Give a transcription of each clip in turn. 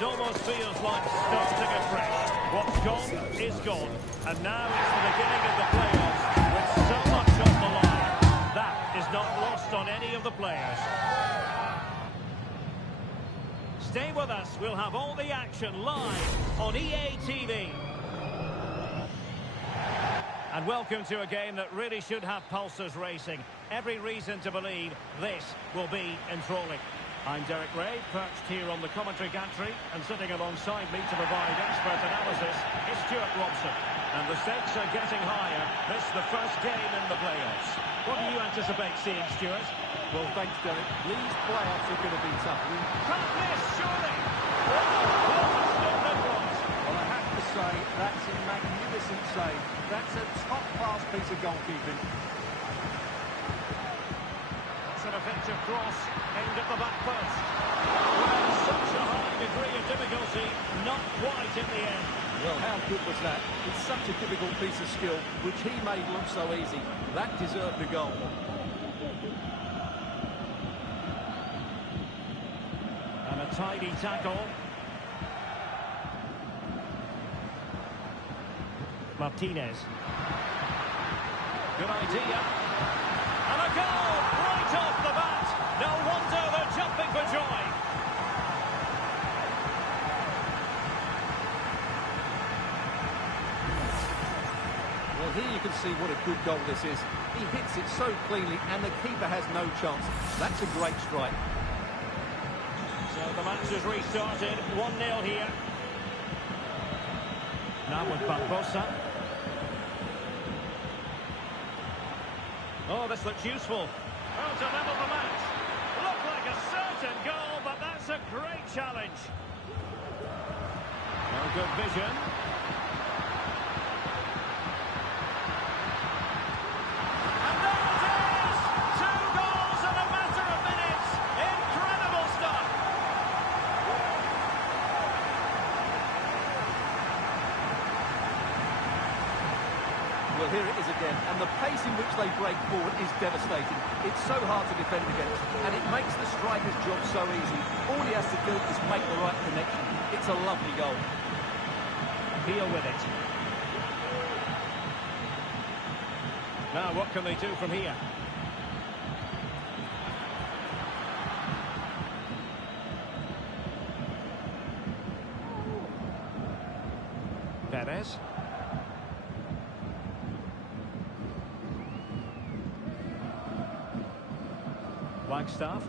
It almost feels like starting afresh. What's gone is gone. And now it's the beginning of the playoffs with so much on the line. That is not lost on any of the players. Stay with us. We'll have all the action live on EA TV. And welcome to a game that really should have pulses racing. Every reason to believe this will be enthralling. I'm Derek Ray, perched here on the commentary gantry, and sitting alongside me to provide expert analysis is Stuart Robson. And the stakes are getting higher. This is the first game in the playoffs. What do you anticipate seeing, Stuart? Well, thanks, Derek. These playoffs are going to be tough. Can't miss, surely! Well, I have to say, that's a magnificent save. That's a top-class piece of goalkeeping. That's an effective cross aimed at the back post. Well, such a high degree of difficulty, not quite in the end. Well, how good was that? It's such a difficult piece of skill, which he made look so easy. That deserved a goal. And a tidy tackle. Martinez. Good idea. And a goal right off the bat. No wonder they're jumping for joy. Well, here you can see what a good goal this is. He hits it so cleanly and the keeper has no chance. That's a great strike. So the match has restarted. 1-0 here. Now with Barbosa. Oh, this looks useful. Oh, to level the match. Looked like a certain goal, but that's a great challenge. Oh, good vision. And there it is! 2 goals in a matter of minutes. Incredible stuff. Well, here it is again, and the pace in which they break forward is devastating. It's so hard to defend against, and it makes the striker's job so easy. All he has to do is make the right connection. It's a lovely goal. Deal with it. Now, what can they do from here? Perez. Wagstaff.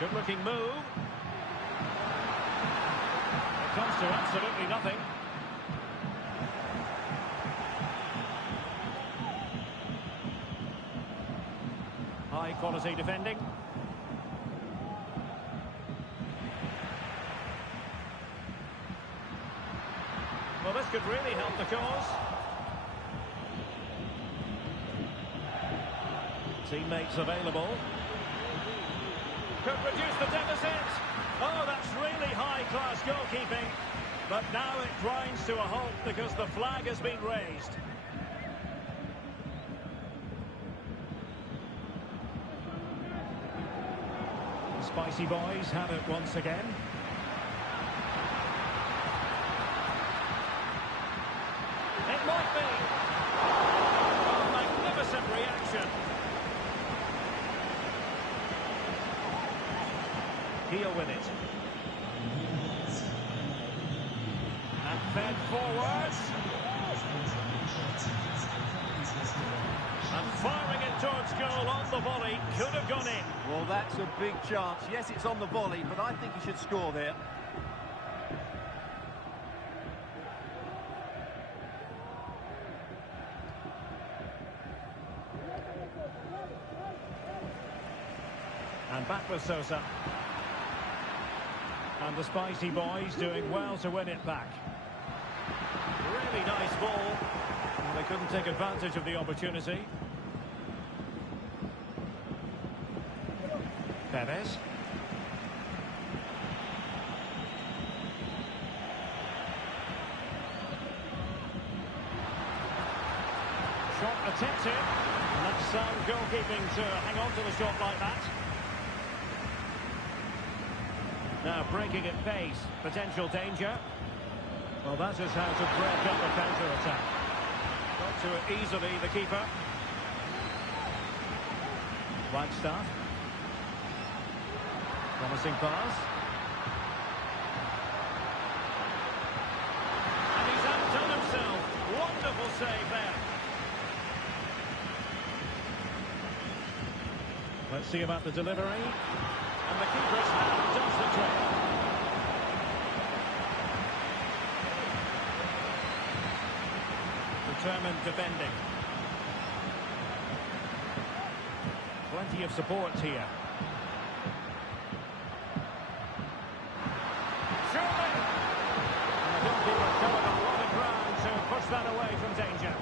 Good-looking move. It comes to absolutely nothing. High-quality defending. Well, this could really help the cause. Teammates available. Could reduce the deficit. Oh, that's really high-class goalkeeping. But now it grinds to a halt because the flag has been raised. The Spicy Boys have it once again. It might be. Oh, magnificent reaction. Deal with it. And fed forwards. And firing it towards goal on the volley. Could have gone in. Well, that's a big chance. Yes, it's on the volley, but I think he should score there. And back with Sosa. And the Spicy Boys doing well to win it back. Really nice ball. And they couldn't take advantage of the opportunity. Perez. Shot attempted. And that's sound goalkeeping to hang on to the shot like that. Now breaking at pace, potential danger. Well, that is how to break up a counter-attack. Got to it easily, the keeper. Wagstaff. Promising pass. And he's outdone himself. Wonderful save there. Let's see about the delivery. And the keeper's hand does the trick. Determined defending. Plenty of support here. Surely! And the goalkeeper covered a lot of ground to push that away from danger.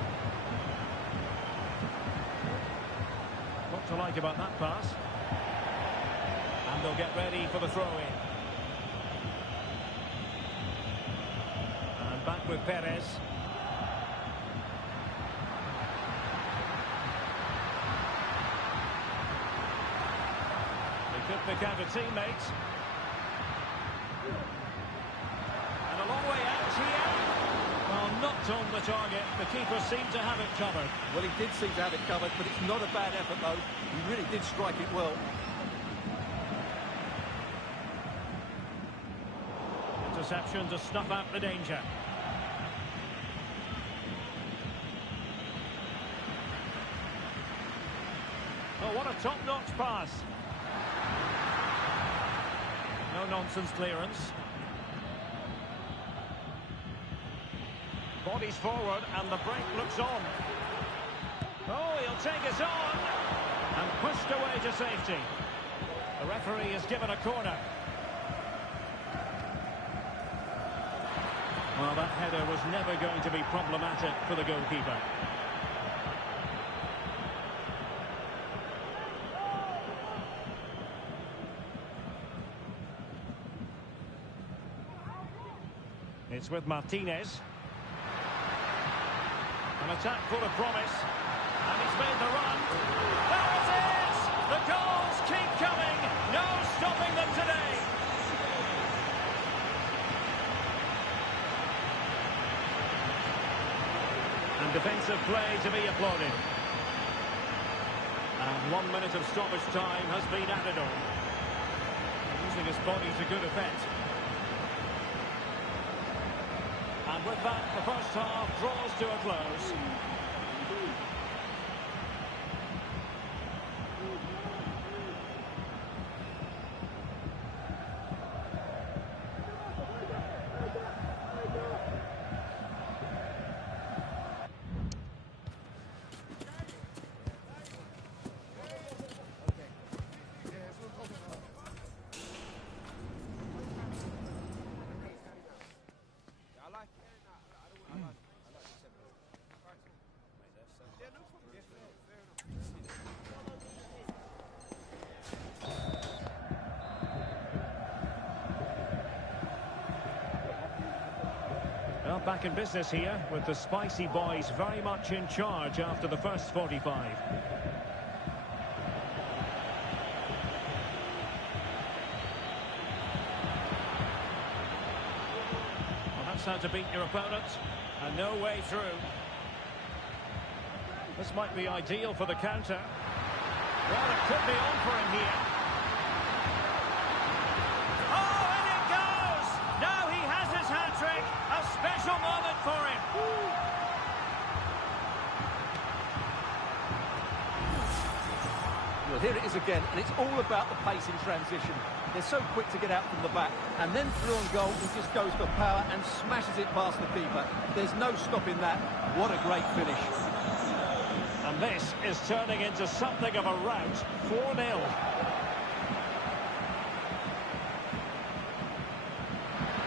What to like about that pass? And they'll get ready for the throw-in. And back with Perez. Could pick out a teammate. And a long way out here. Well, not on the target. The keeper seemed to have it covered. Well, he did seem to have it covered, but it's not a bad effort, though. He really did strike it well. Interception to snuff out the danger. Oh, what a top-notch pass. No-nonsense clearance. Bodies forward and the break looks on. Oh, he'll take us on. And pushed away to safety. The referee has given a corner. Well, that header was never going to be problematic for the goalkeeper. It's with Martinez. An attack full of promise. And he's made the run. There it is! The goals keep coming. No stopping them today. And defensive play to be applauded. And 1 minute of stoppage time has been added on. Using his body to good effect. And with that, the first half draws to a close. Well, back in business here with the Spicy Boys very much in charge after the first 45. Well, that's how to beat your opponent, and no way through. This might be ideal for the counter. Well, it could be on for him here. Oh, and it goes! Now he has his hat-trick. A special moment for him. Well, here it is again, and it's all about the pace in transition. They're so quick to get out from the back, and then through on goal, he just goes for power and smashes it past the keeper. There's no stopping that. What a great finish. And this is turning into something of a rout. 4-0.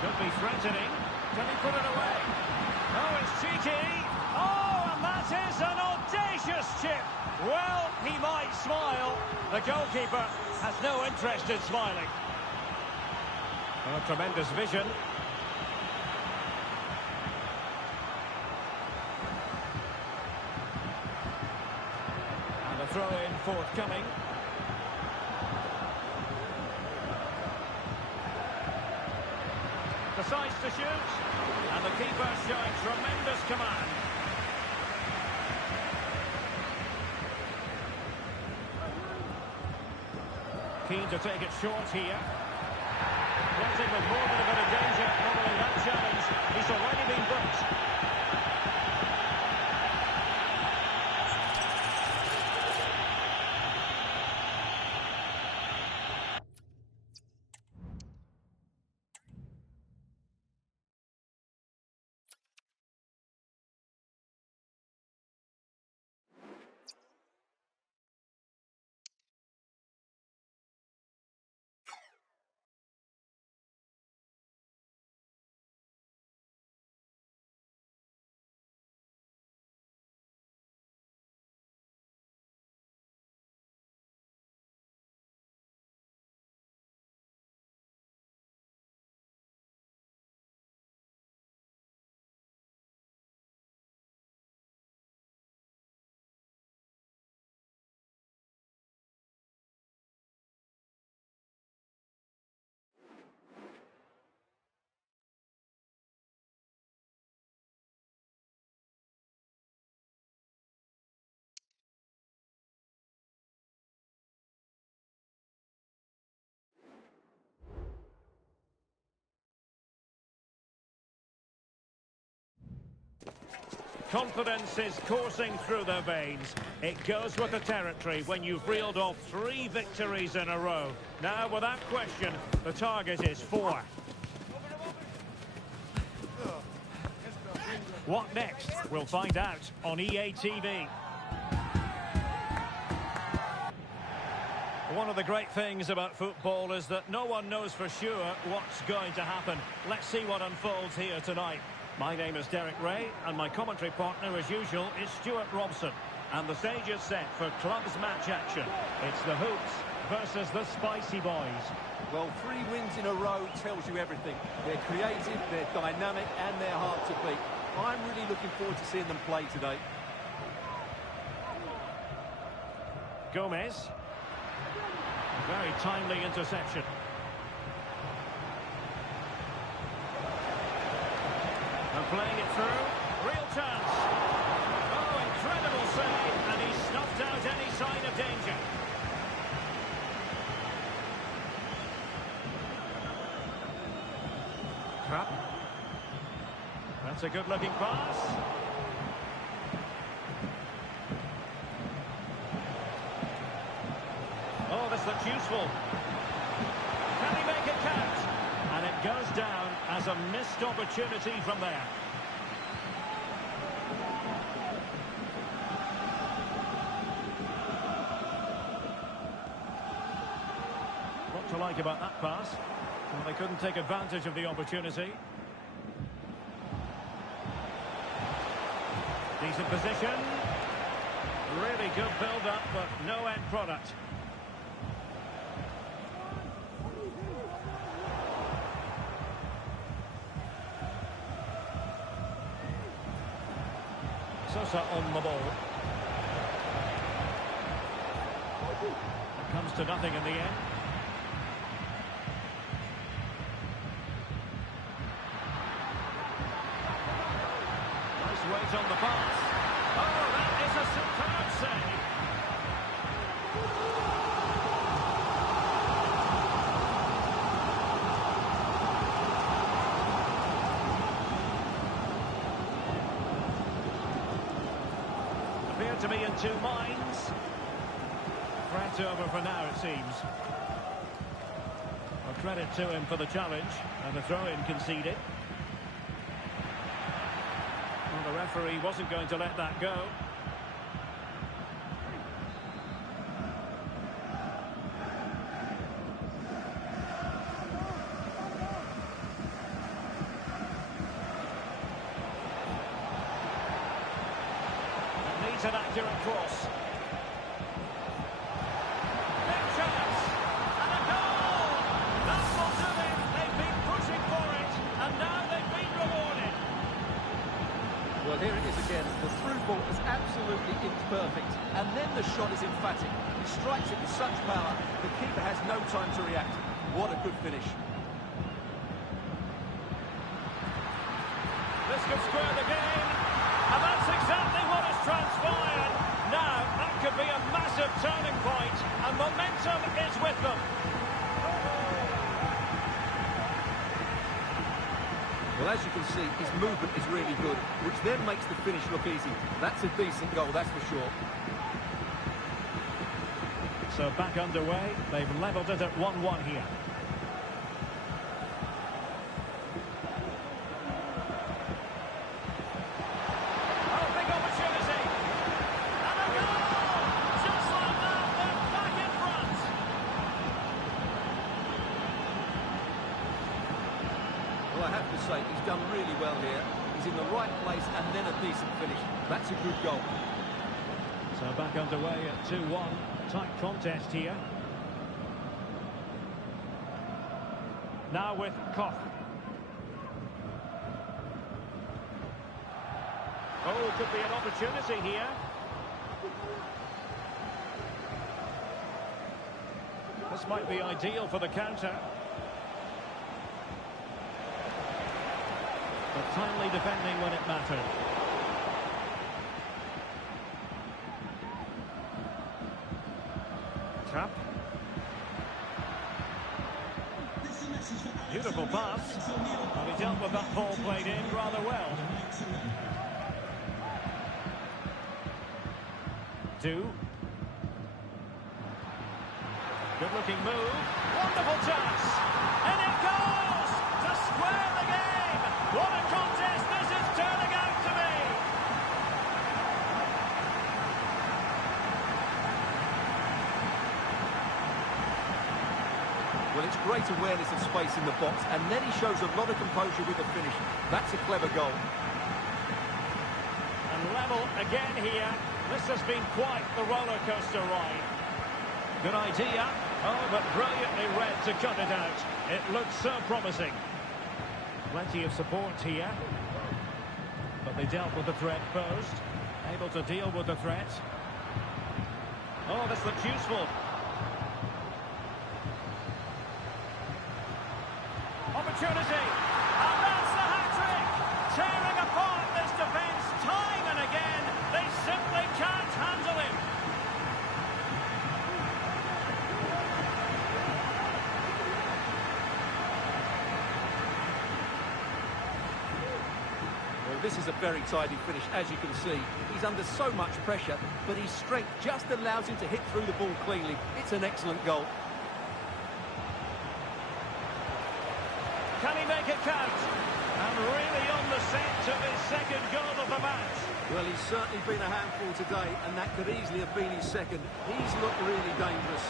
Could be threatening. Can he put it away? Oh, it's cheeky. Oh, and that is an audacious chip. Well, he might smile. The goalkeeper has no interest in smiling. Oh, tremendous vision. And a throw-in forthcoming. Decides to shoot, and the keeper showing tremendous command. Keen to take it short here. Wanting with more than a bit of danger following that challenge. He's already been booked. Confidence is coursing through their veins. It goes with the territory when you've reeled off 3 victories in a row. Now, without question, the target is 4. What next? We'll find out on EA TV. One of the great things about football is that no one knows for sure what's going to happen. Let's see what unfolds here tonight. My name is Derek Ray, and my commentary partner, as usual, is Stuart Robson. And the stage is set for clubs match action. It's the Hoops versus the Spicy Boys. Well, 3 wins in a row tells you everything. They're creative, they're dynamic, and they're hard to beat. I'm really looking forward to seeing them play today. Gomez. Very timely interception. And playing it through. Real chance. Oh, incredible save. And he snuffed out any sign of danger. Crap. That's a good-looking pass. Oh, this looks useful. Can he make it count? And it goes down as a missed opportunity from there. What to like about that pass? Well, they couldn't take advantage of the opportunity. Decent position. Really good build-up, but no end product. Sosa on the ball. It comes to nothing in the end. Nice weight on the pass. Oh, that is a superb save. Appear to be in 2 minds. Threat over for now, it seems. Well, credit to him for the challenge, and the throw-in conceded. Well, the referee wasn't going to let that go. An accurate cross. Big chance. And a goal! That will do it. They've been pushing for it. And now they've been rewarded. Well, here it is again. The through ball is absolutely imperfect. And then the shot is emphatic. He strikes it with such power, the keeper has no time to react. What a good finish. This could square the game. And that's exactly what has transpired. Now, that could be a massive turning point. And momentum is with them. Well, as you can see, his movement is really good, which then makes the finish look easy. That's a decent goal, that's for sure. So back underway. They've levelled it at 1-1 here. Oh, big opportunity. And a goal! Just like that, they're back in front. Well, I have to say, he's done really well here. He's in the right place and then a decent finish. That's a good goal. So back underway at 2-1. Tight contest here. Now with Koch. Oh, could be an opportunity here. This might be ideal for the counter. But timely defending when it mattered. Trap. Beautiful pass. And he dealt with that ball played in rather well. Good looking move. Wonderful chance. And it goes to square the game. What a contest this is turning out to be. Well, it's great awareness of space in the box, and then he shows a lot of composure with the finish. That's a clever goal. And level again here. This has been quite the roller coaster ride. Good idea. Oh, but brilliantly read to cut it out. It looks so promising. Plenty of support here. But they dealt with the threat posed. Able to deal with the threat. Oh, this looks useful. Opportunity. And that's the hat-trick. Tearing apart this defence time and again. They simply can't handle him. Well, this is a very tidy finish, as you can see. He's under so much pressure, but his strength just allows him to hit through the ball cleanly. It's an excellent goal. Can he make it count? And really on the scent of his second goal of the match. Well, he's certainly been a handful today, and that could easily have been his second. He's looked really dangerous.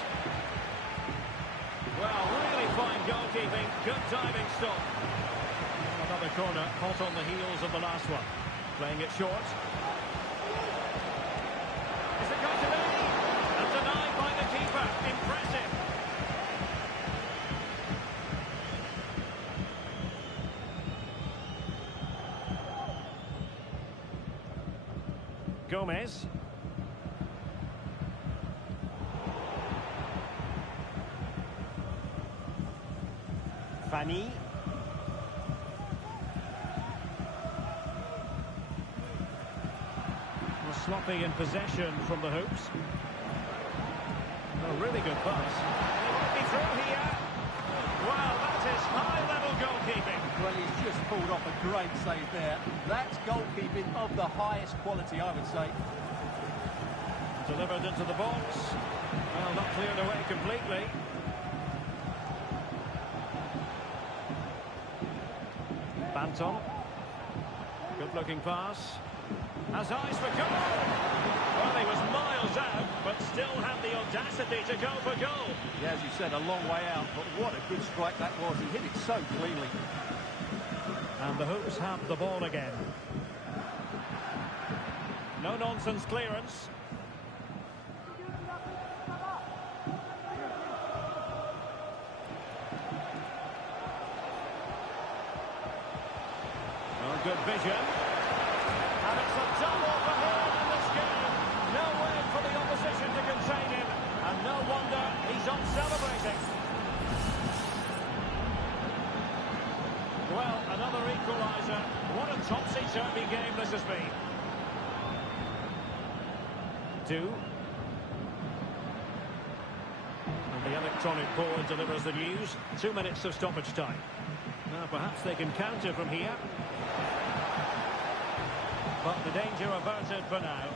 Well, really fine goalkeeping. Good diving stop. Another corner, hot on the heels of the last one. Playing it short. Is it going to be? And denied by the keeper. Impressive. Gomez. Fanny. Sloppy in possession from the hoops. A really good pass. He might be through here. Wow, that is high-level goalkeeping. Well, he's just pulled off a great save there. That's goalkeeping of the highest quality, I would say. Delivered into the box. Well, not cleared away completely. Banton. Good-looking pass. Has eyes for goal. Well, he was miles out, but still had the audacity to go for goal. Yeah, as you said, a long way out, but what a good strike that was. He hit it so cleanly. And the hoops have the ball again. No-nonsense clearance. Oh, good vision. And topsy-turvy game this has been. 2. And the electronic board delivers the news. 2 minutes of stoppage time. Now perhaps they can counter from here. But the danger averted for now.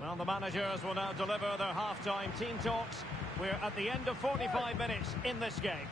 Well, the managers will now deliver their half-time team talks. We're at the end of 45 minutes in this game.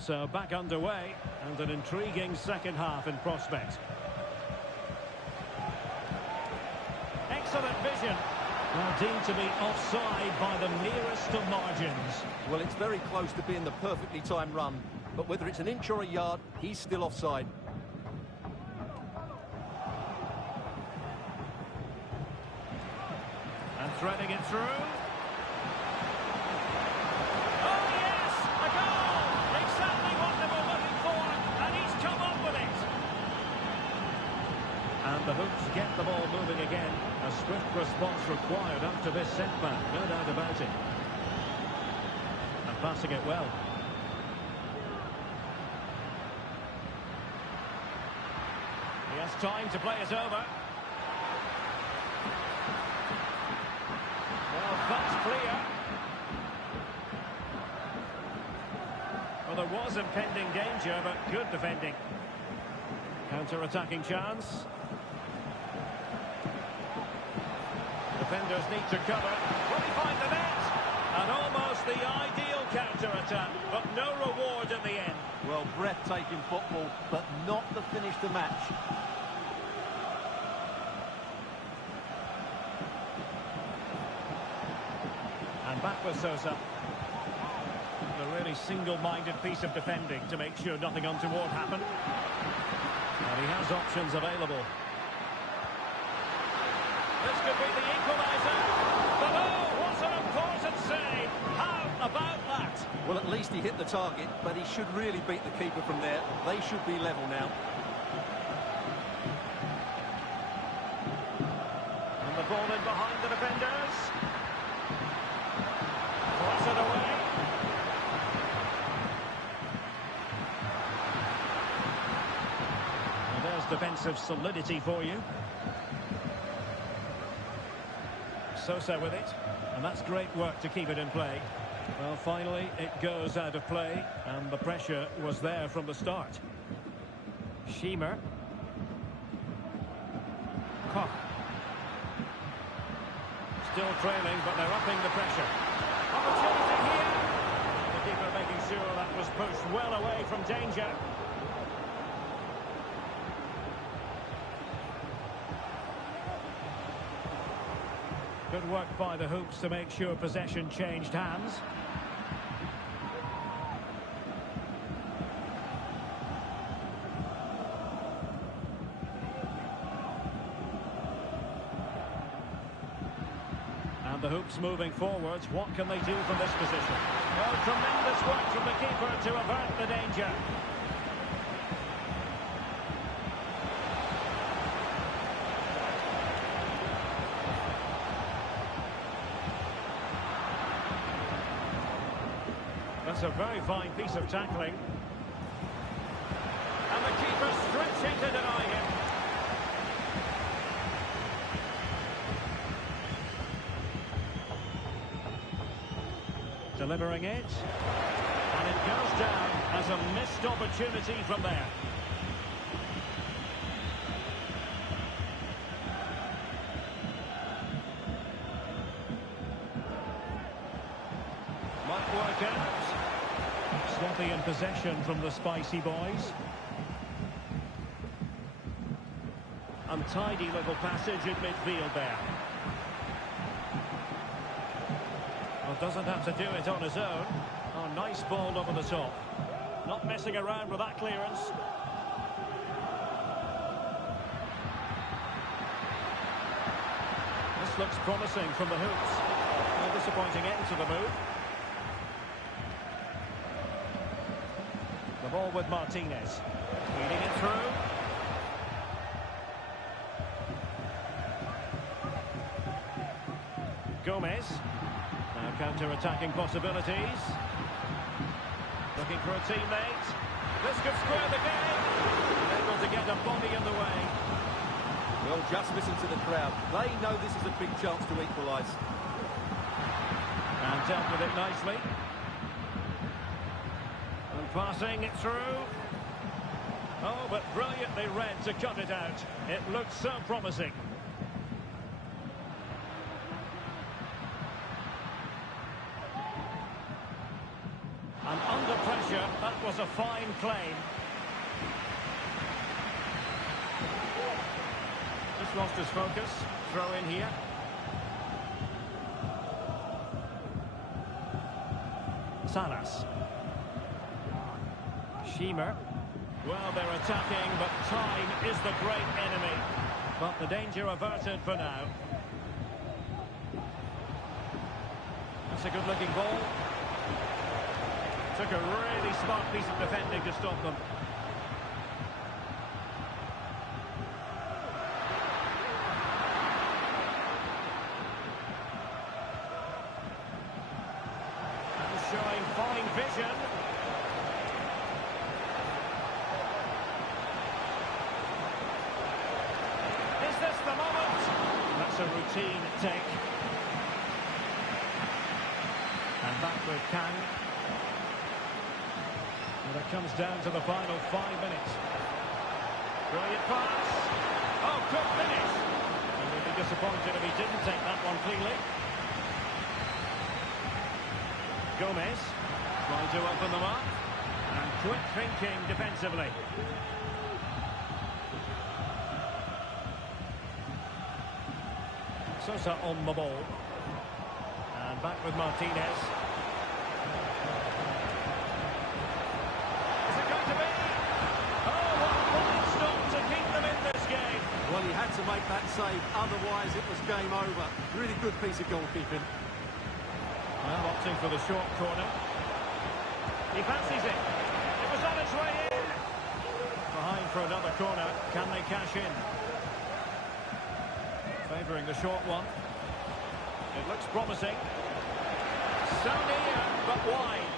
So back underway, and an intriguing second half in prospect. Excellent vision. Well, deemed to be offside by the nearest of margins. Well, it's very close to being the perfectly timed run, but whether it's an inch or a yard, he's still offside. And threading it through. Oh, yes! A goal! Exactly what they were looking for, and he's come up with it. And the Hoops get the ball moving again. A swift response required after this setback, no doubt about it. And passing it well. He has time to play it over. Well, that's clear. Well, there was impending danger, but good defending. Counter-attacking chance. Defenders need to cover. Will he find the net? And almost the ideal counter-attack, but no reward in the end. Well, breathtaking football, but not the finish to match. And back with Sosa. A really single-minded piece of defending to make sure nothing untoward happened. And he has options available. This could be the equaliser. But oh, what an important save. How about that? Well, at least he hit the target, but he should really beat the keeper from there. They should be level now. And the ball in behind the defenders. Cross it away. And there's defensive solidity for you. Sosa with it, and that's great work to keep it in play. Well, finally, it goes out of play, and the pressure was there from the start. Schiemer. Koch. Still trailing, but they're upping the pressure. Opportunity here. The keeper making sure that was pushed well away from danger. Good work by the Hoops to make sure possession changed hands. And the Hoops moving forwards. What can they do from this position? Oh, tremendous work from the keeper to avert the danger. That's a very fine piece of tackling. And the keeper stretching to deny him. delivering it. And it goes down as a missed opportunity from there. Might work out. Sloppy in possession from the Spicy Boys. Untidy little passage in midfield there. Well, doesn't have to do it on his own. Oh, nice ball over the top. Not messing around with that clearance. This looks promising from the hoops. A disappointing end to the move. The ball with Martinez. Feeding it through. Gomez. Now counter-attacking possibilities. Looking for a teammate. This could square the game. Able to get a body in the way. Well, just listen to the crowd. They know this is a big chance to equalise. And dealt with it nicely. And passing it through. Oh, but brilliantly read to cut it out. It looked so promising. And under pressure, that was a fine claim. Just lost his focus. Throw in here. Salas. Schiemer. Well, they're attacking, but time is the great enemy. But the danger averted for now. That's a good-looking ball. Took a really smart piece of defending to stop them. And showing fine vision. Is this the moment? That's a routine take. And back with Kang. And it comes down to the final 5 minutes. Brilliant pass. Oh, good finish. And he'd be disappointed if he didn't take that one cleanly. Gomez trying to open them up. And quick thinking defensively. Sosa on the ball. And back with Martinez. Well, he had to make that save, otherwise it was game over. Really good piece of goalkeeping. Well, opting for the short corner. He fancies it. It was on its way in. Behind for another corner. Can they cash in? Favouring the short one. It looks promising. So near, but wide.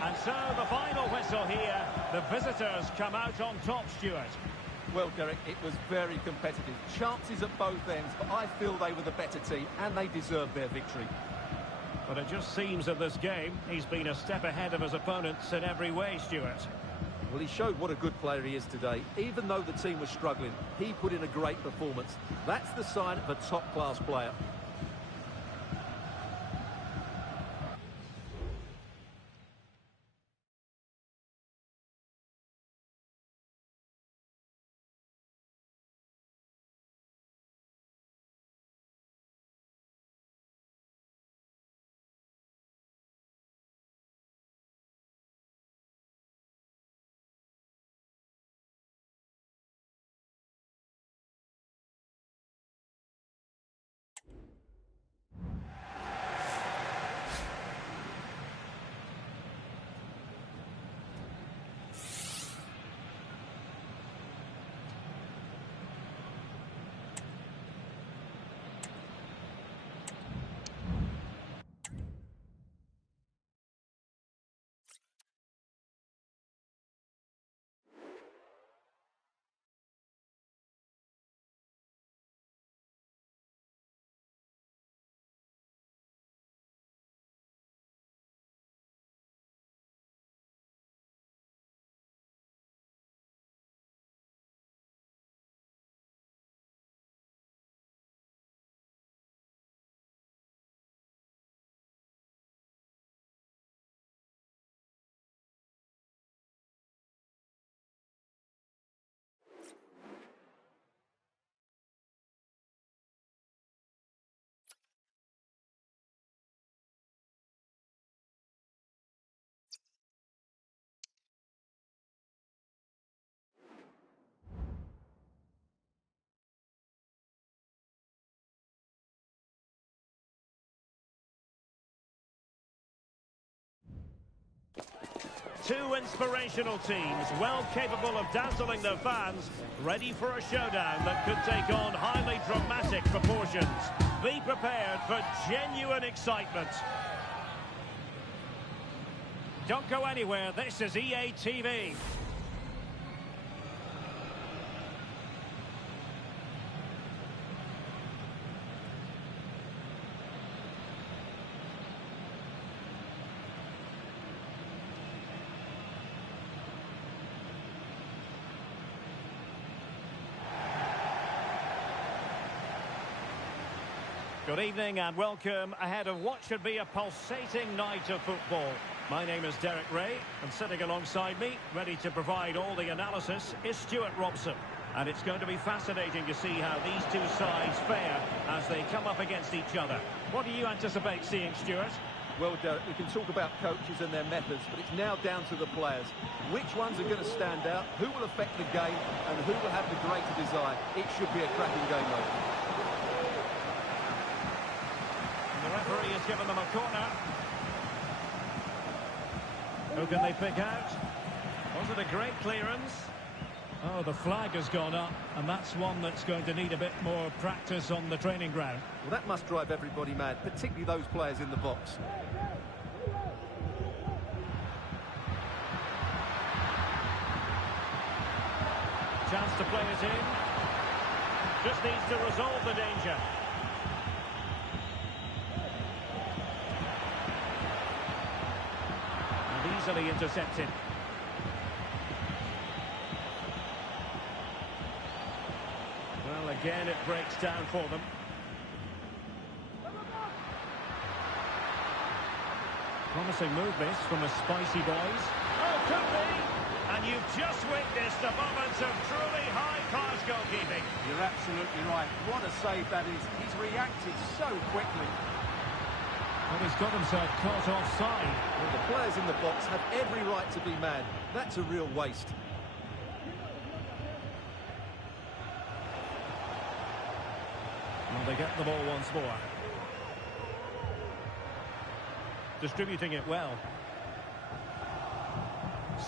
And so the final whistle here. The visitors come out on top, Stuart. Well, Derek, it was very competitive. Chances at both ends, but I feel they were the better team and they deserved their victory. But it just seems that this game, he's been a step ahead of his opponents in every way, Stuart. Well, he showed what a good player he is today. Even though the team was struggling, he put in a great performance. That's the sign of a top-class player. Two inspirational teams, well capable of dazzling their fans, ready for a showdown that could take on highly dramatic proportions. Be prepared for genuine excitement. Don't go anywhere, this is EA TV. Good evening and welcome ahead of what should be a pulsating night of football. My name is Derek Ray, and sitting alongside me, ready to provide all the analysis, is Stuart Robson. And it's going to be fascinating to see how these two sides fare as they come up against each other. What do you anticipate seeing, Stuart? Well, Derek, we can talk about coaches and their methods, but it's now down to the players. Which ones are going to stand out, who will affect the game, and who will have the greater desire? It should be a cracking game, though. The referee has given them a corner. Who can they pick out? Was it a great clearance? Oh, the flag has gone up, and that's one that's going to need a bit more practice on the training ground. Well, that must drive everybody mad, particularly those players in the box. Chance to play it in. Just needs to resolve the danger. Easily intercepted. Well, again, it breaks down for them. Promising move this from the spicy boys. Oh, could be! And you've just witnessed a moment of truly high-class goalkeeping. You're absolutely right. What a save that is. He's reacted so quickly. Well, he's got himself caught offside. Well, the players in the box have every right to be mad. That's a real waste. Well, they get the ball once more. Distributing it well.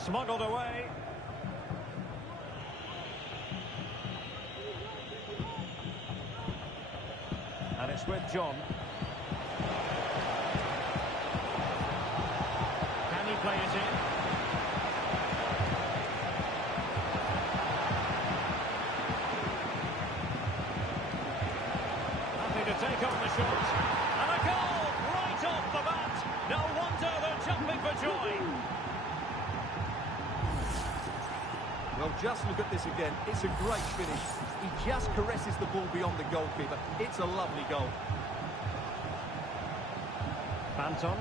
Smuggled away. And it's with John. Play it in. Happy to take on the shot. And a goal right off the bat. No wonder they're jumping for joy. Well, just look at this again. It's a great finish. He just caresses the ball beyond the goalkeeper. It's a lovely goal. Banton.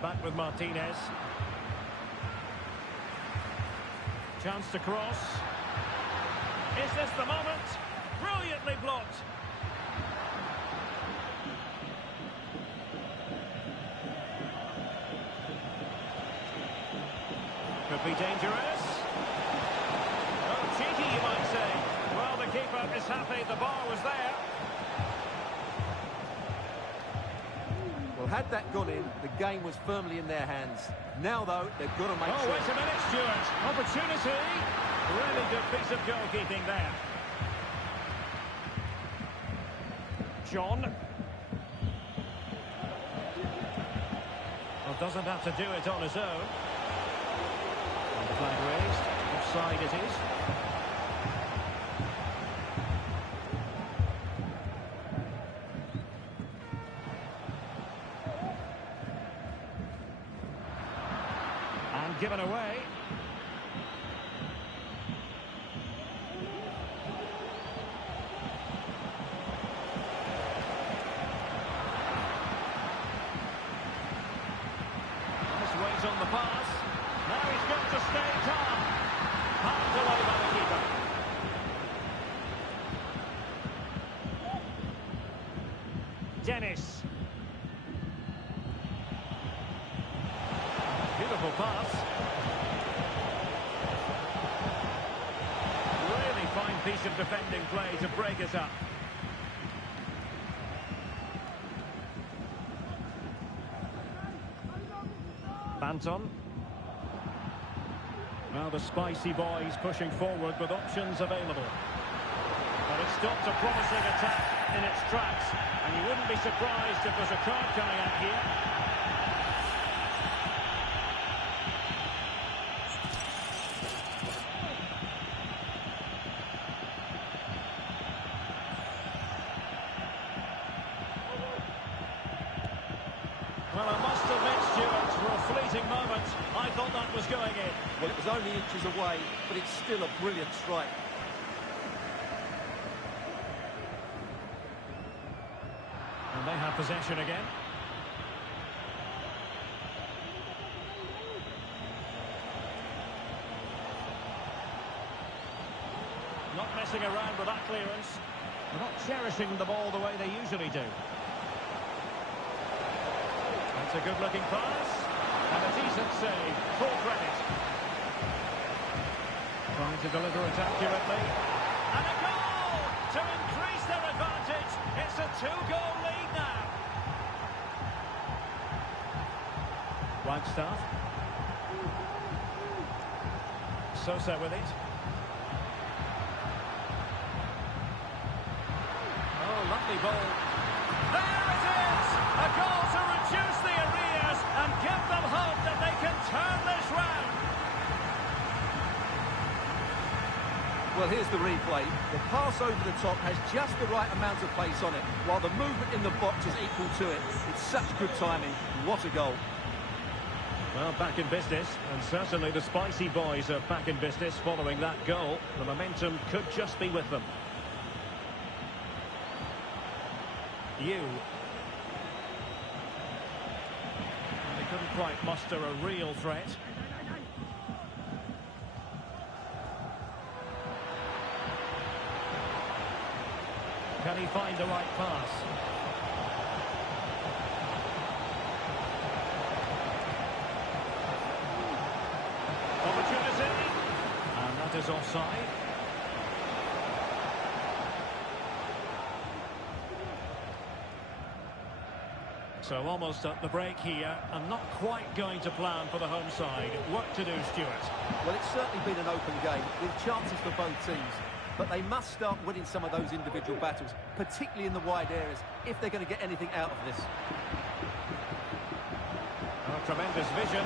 Back with Martinez. Chance to cross. Is this the moment? Brilliantly blocked. Could be dangerous. Oh, cheeky, you might say. Well, the keeper is happy the bar was there. Well, had that gone in, the game was firmly in their hands. Now, though, they've got to make sure. Oh, wait a minute, Stuart. Opportunity. Really good piece of goalkeeping there. John. Well, doesn't have to do it on his own. And the flag raised. Offside it is. Given away. Nice weight on the pass. Now he's got to stay calm. Parked away by the keeper. Dennis. Beautiful pass. Really fine piece of defending play to break us up. count on. Now the spicy boys pushing forward with options available. But it stopped a promising attack in its tracks, and you wouldn't be surprised if there's a card coming out here. Well, I must admit, Stuart, for a fleeting moment, I thought that was going in. Well, it was only inches away, but it's still a brilliant strike. And they have possession again. Not messing around with that clearance. They're not cherishing the ball the way they usually do. That's a good-looking pass. And a decent save. Full credit. Trying to deliver it accurately. And a goal to increase their advantage. It's a two-goal lead now. Wagstaff. Sosa with it. Oh, lovely ball. There it is! A goal to reduce the arrears and give them hope that they can turn this round. Well, here's the replay. The pass over the top has just the right amount of pace on it, while the movement in the box is equal to it. It's such good timing. What a goal. Well, back in business, and certainly the spicy boys are back in business following that goal. The momentum could just be with them. They couldn't quite muster a real threat. Can he find the right pass? Opportunity. And that is offside. So almost at the break here, and not quite going to plan for the home side. Work to do, Stuart. Well, it's certainly been an open game, with chances for both teams. But they must start winning some of those individual battles, particularly in the wide areas, if they're going to get anything out of this. Oh, tremendous vision.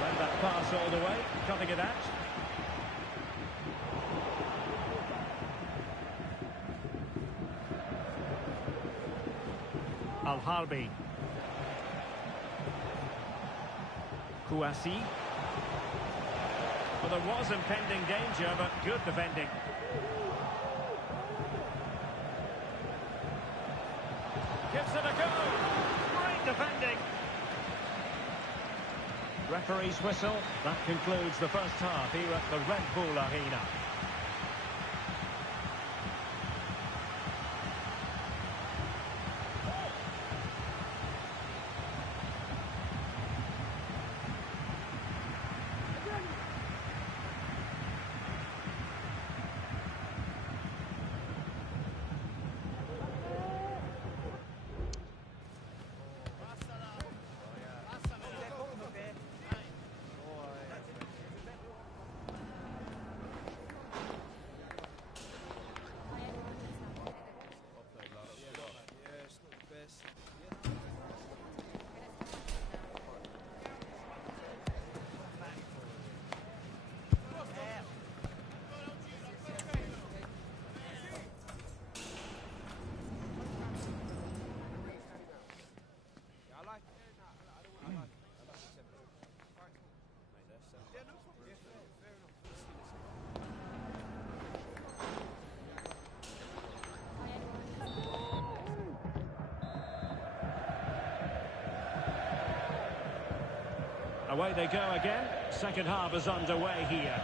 Read that pass all the way, cutting it out. Al-Harbi. Kouassi. Well, there was impending danger, but good defending. Gives it a go. Great defending. Referee's whistle. That concludes the first half here at the Red Bull Arena. Away they go again. Second half is underway here.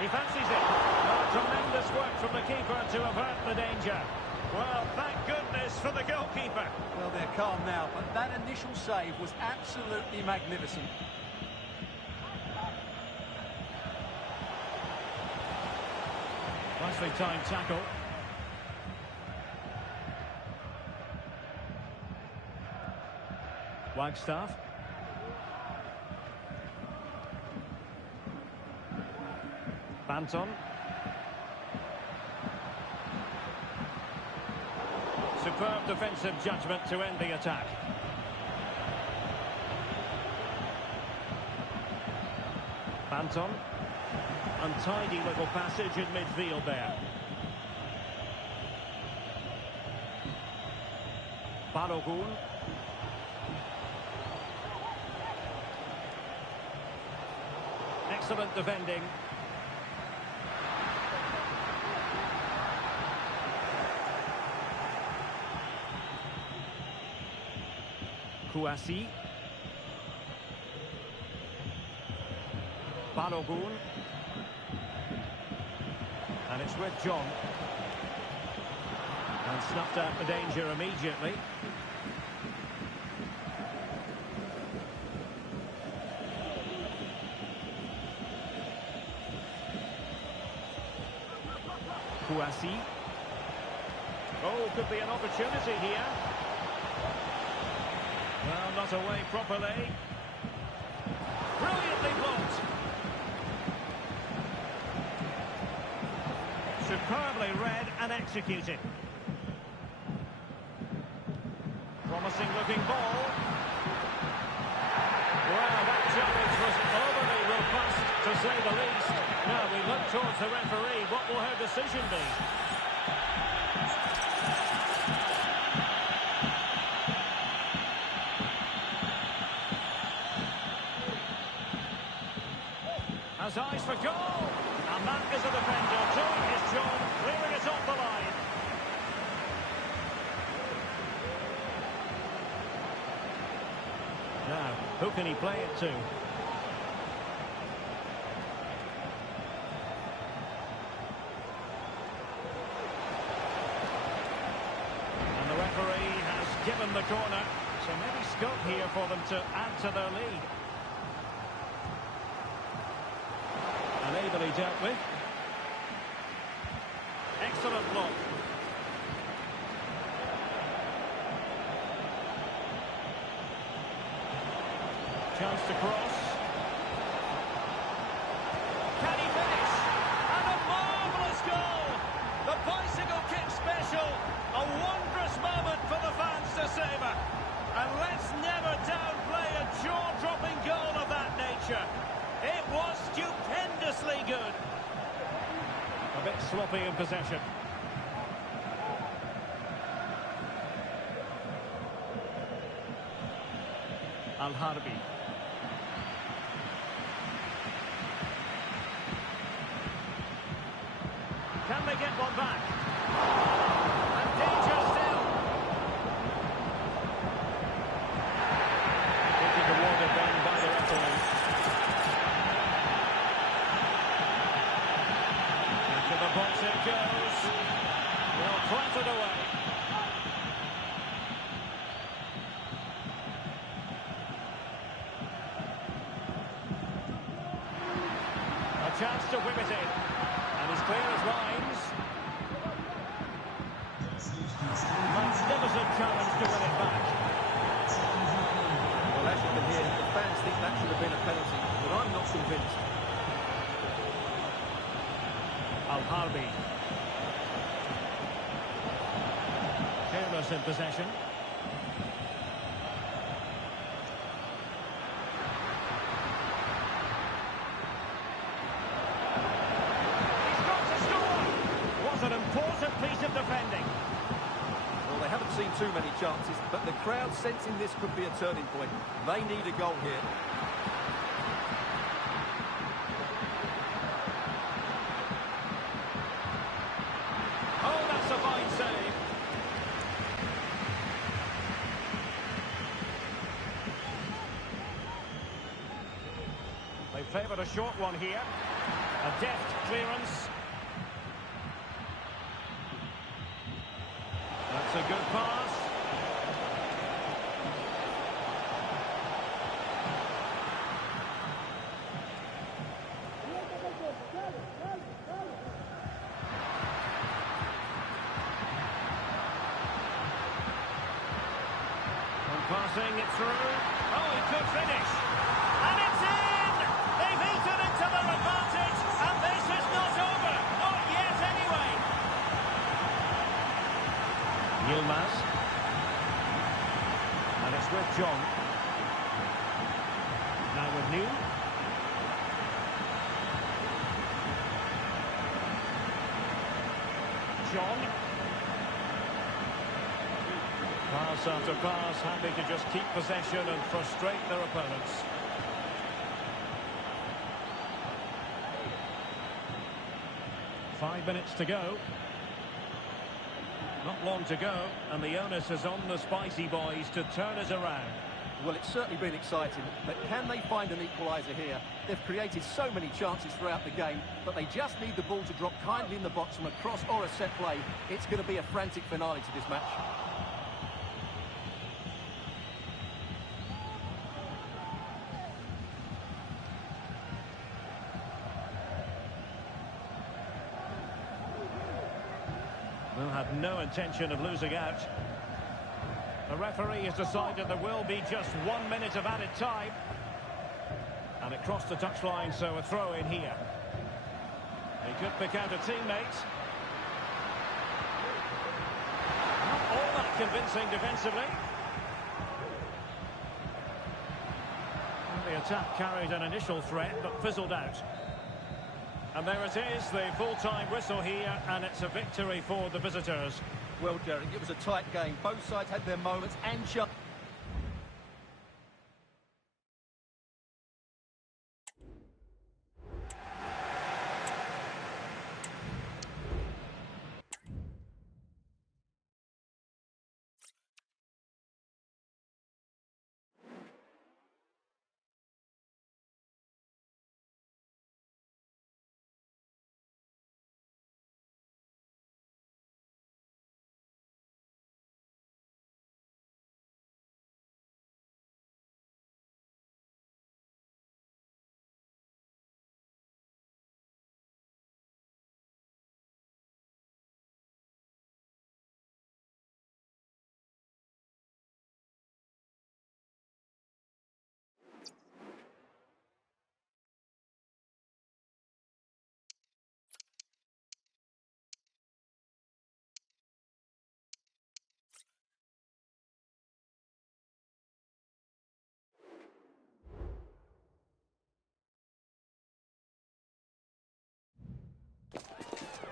He fancies it. Oh, tremendous work from the keeper to avert the danger. Well, thank goodness for the goalkeeper. Well, they're calm now, but that initial save was absolutely magnificent. Nicely timed tackle. Wagstaff. Banton. Superb defensive judgment to end the attack. Banton. Untidy little passage in midfield there. Balogun. Excellent defending. Kouassi. Balogun. And it's with John. And snuffed out the danger immediately. Kouassi. Oh, could be an opportunity here. Well, not away properly. Brilliantly blocked. Superbly read and executed. Promising looking ball. Well, that challenge was overly robust, to say the least. Now we look towards the referee. What will her decision be? Has eyes for goal. And that is a defender doing his job, clearing it off the line. Now, who can he play it to? And the referee has given the corner. So maybe scope here for them to add to their lead. And ably dealt with. Excellent block. Chance to cross. Can he finish? And a marvellous goal! The bicycle kick special. A wondrous moment for the fans to savour. And let's never downplay a jaw-dropping goal of that nature. It was stupendously good. A bit sloppy in possession. Al-Harbi. Can they get one back? And danger still. It is awarded then by the referee. Into the box it goes. Well, clattered away. A chance to whip it in. And he's clear as lines. Magnificent challenge to win it back. Well, as you can hear, the fans think that should have been a penalty, but I'm not convinced. Al-Harbi. Careless in possession. He's got to score! Was an important piece of defending. Well, they haven't seen too many chances, but the crowd sensing this could be a turning point. They need a goal here. Oh, that's a fine save. They favoured a short one here. A deft clearance. That's a good pass. And passing it through. Good finish. And it's in! They've eaten into their advantage, and this is not over. Not yet, anyway. Yilmaz. And it's with John. Now with New. John. Pass after pass, happy to just keep possession and frustrate their opponents. Five minutes to go. Not long to go, and the onus is on the Spicy Boys to turn it around. Well, it's certainly been exciting, but can they find an equaliser here? They've created so many chances throughout the game, but they just need the ball to drop kindly in the box from a cross or a set play. It's going to be a frantic finale to this match. Will have no intention of losing out. The referee has decided there will be just 1 minute of added time. And it crossed the touchline, so a throw in here. He could pick out a teammate. Not all that convincing defensively. The attack carried an initial threat, but fizzled out. And there it is, the full-time whistle here, and it's a victory for the visitors. Well, Derek, it was a tight game. Both sides had their moments and shot.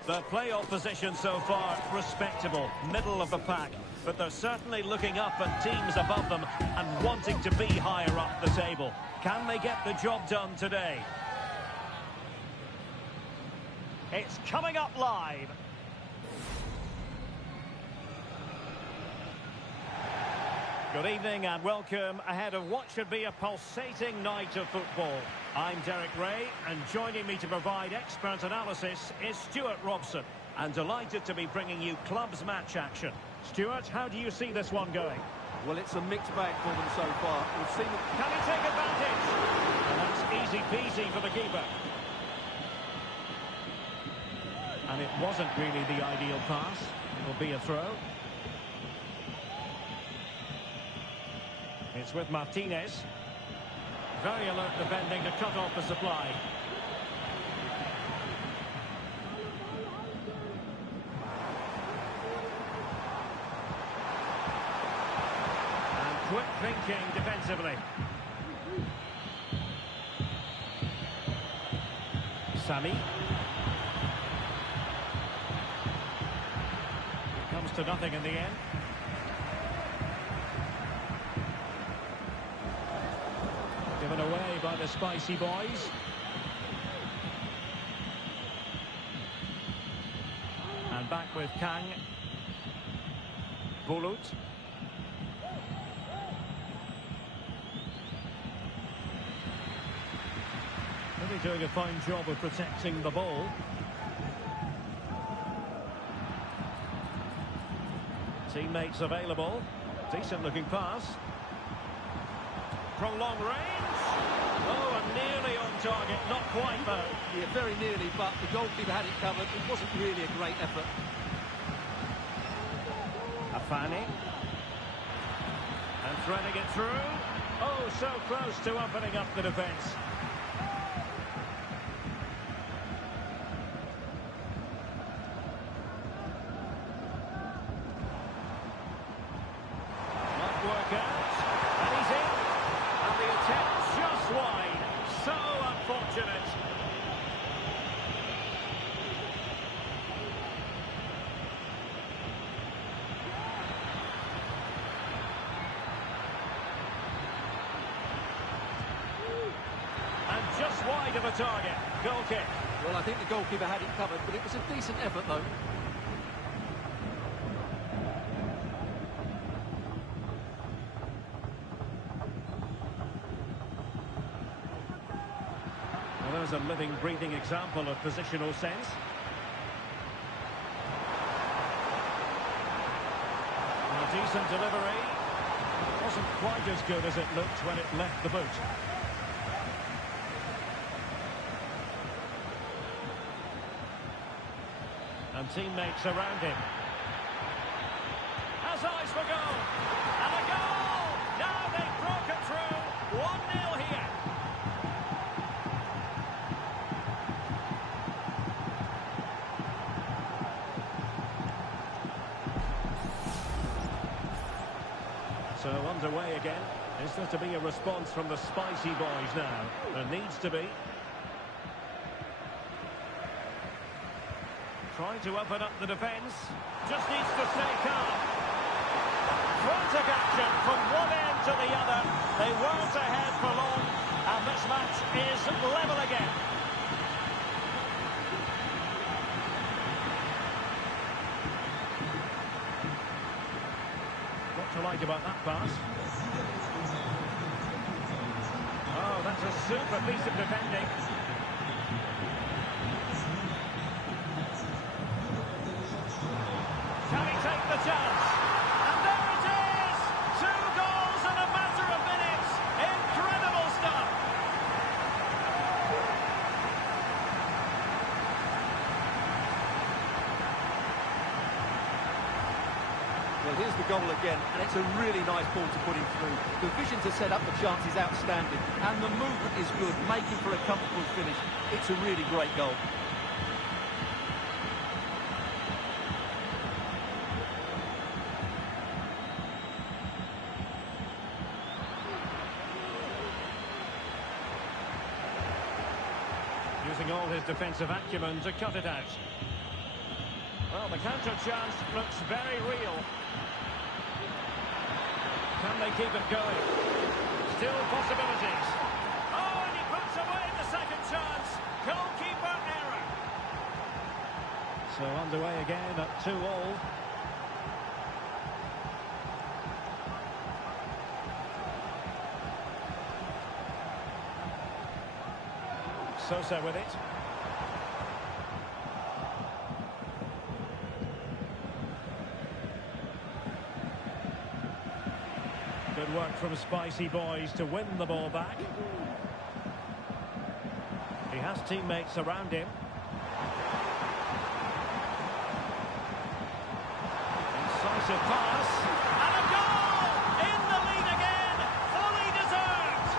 The playoff position so far, respectable, middle of the pack. But they're certainly looking up at teams above them and wanting to be higher up the table. Can they get the job done today? It's coming up live. Good evening and welcome ahead of what should be a pulsating night of football. I'm Derek Ray, and joining me to provide expert analysis is Stuart Robson. And delighted to be bringing you clubs match action. Stuart, how do you see this one going? Well, it's a mixed bag for them so far. We've seen them. Can he take advantage? And that's easy peasy for the keeper. And it wasn't really the ideal pass. It'll be a throw. It's with Martinez. Very alert defending to cut off the supply. And quick thinking defensively. Sami. It comes to nothing in the end. Given away by the Spicy Boys. And back with Kang. Bulut. Really doing a fine job of protecting the ball. Teammates available. Decent looking pass. From long range. Oh, and nearly on target. Not quite, though. Yeah, very nearly, but the goalkeeper had it covered. It wasn't really a great effort. Afani. And threading it through. Oh, so close to opening up the defence. Might work out. And he's in. And the attempt just wide. So unfortunate. Just wide of a target. Goal kick. Well, I think the goalkeeper had it covered, but it was a decent effort, though. Well, there's a living, breathing example of positional sense. A decent delivery. Wasn't quite as good as it looked when it left the boot. And teammates around him. Has eyes for goal. And a goal! Now they've broken through. 1-0 here. So underway again. Is there to be a response from the spicy boys now? There needs to be. Trying to open up the defence. Just needs to stay calm. Frantic action from one end to the other. They weren't ahead for long. And this match is level again. What to like about that pass? Oh, that's a super piece of defending. Can he take the chance? And there it is! 2 goals in a matter of minutes! Incredible stuff! Well, here's the goal again, and it's a really nice ball to put him through. The vision to set up the chance is outstanding, and the movement is good, making for a comfortable finish. It's a really great goal. Using all his defensive acumen to cut it out. Well, the counter chance looks very real. Can they keep it going? Still possibilities. Oh, and he puts away the second chance. Goalkeeper error. So underway again at 2-2. Sosa with it. Good work from Spicy Boys to win the ball back. He has teammates around him. Incisive pass. And a goal! In the lead again! Fully deserved!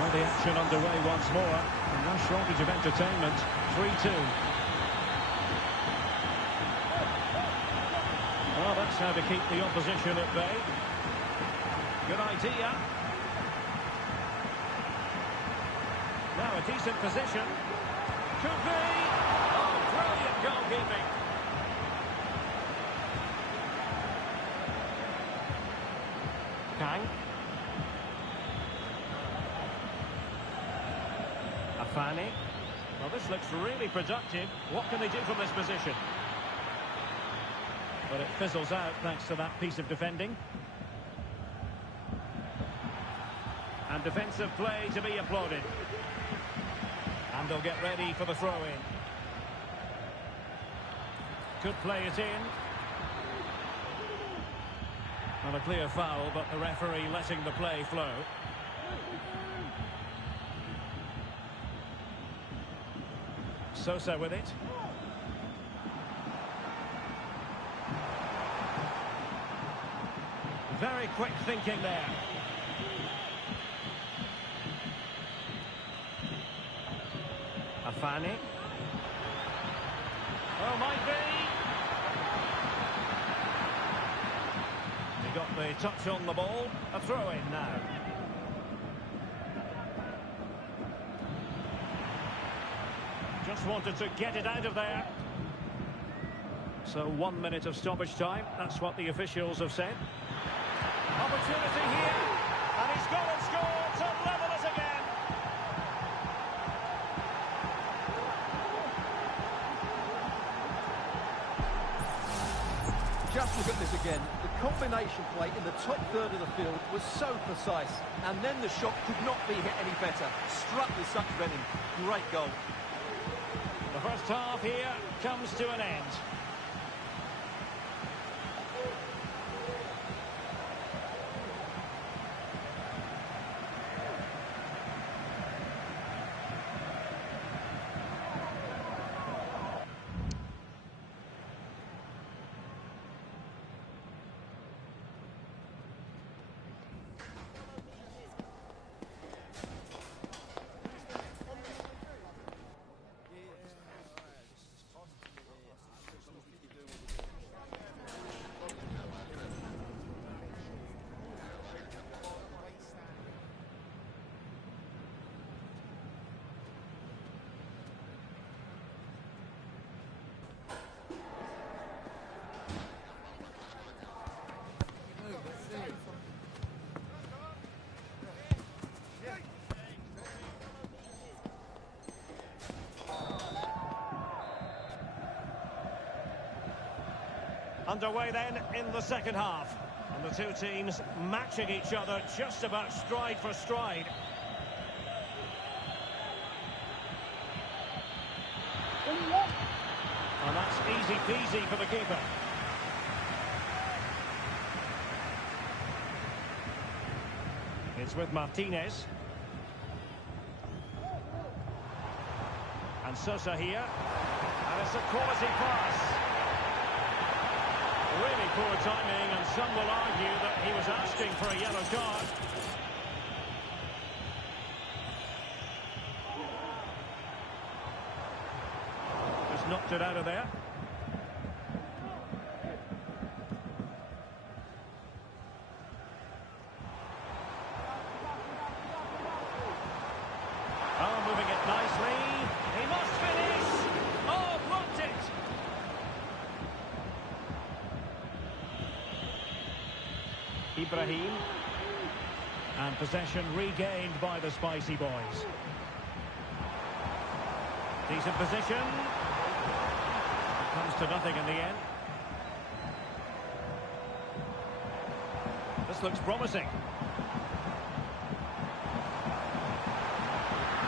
Well, the action underway once more. And no shortage of entertainment. 3-2. Well, that's how to keep the opposition at bay. Good idea. Now a decent position. Could be. Oh, brilliant goalkeeping. Kang. Afani. Well, this looks really productive. What can they do from this position? But it fizzles out thanks to that piece of defending. And defensive play to be applauded. And they'll get ready for the throw-in. Could play it in. Well, a clear foul, but the referee letting the play flow. Sosa with it. Very quick thinking there. Afani. Oh, might be. He got the touch on the ball. A throw in now. Just wanted to get it out of there. So 1 minute of stoppage time. That's what the officials have said. Opportunity here. And he's got and scored to level it again. Just look at this again. The combination play in the top third of the field was so precise. And then the shot could not be hit any better. Struck with such venom. Great goal. The first half here comes to an end. Underway then in the second half. And the two teams matching each other just about stride for stride. And that's easy peasy for the keeper. It's with Martinez. And Sosa here. And it's a quality pass. Really poor timing, and some will argue that he was asking for a yellow card. Just knocked it out of there. Oh, moving it nicely. He must finish. Oh, blocked it. Ibrahim, and possession regained by the Spicy Boys. Decent position. Comes to nothing in the end. This looks promising.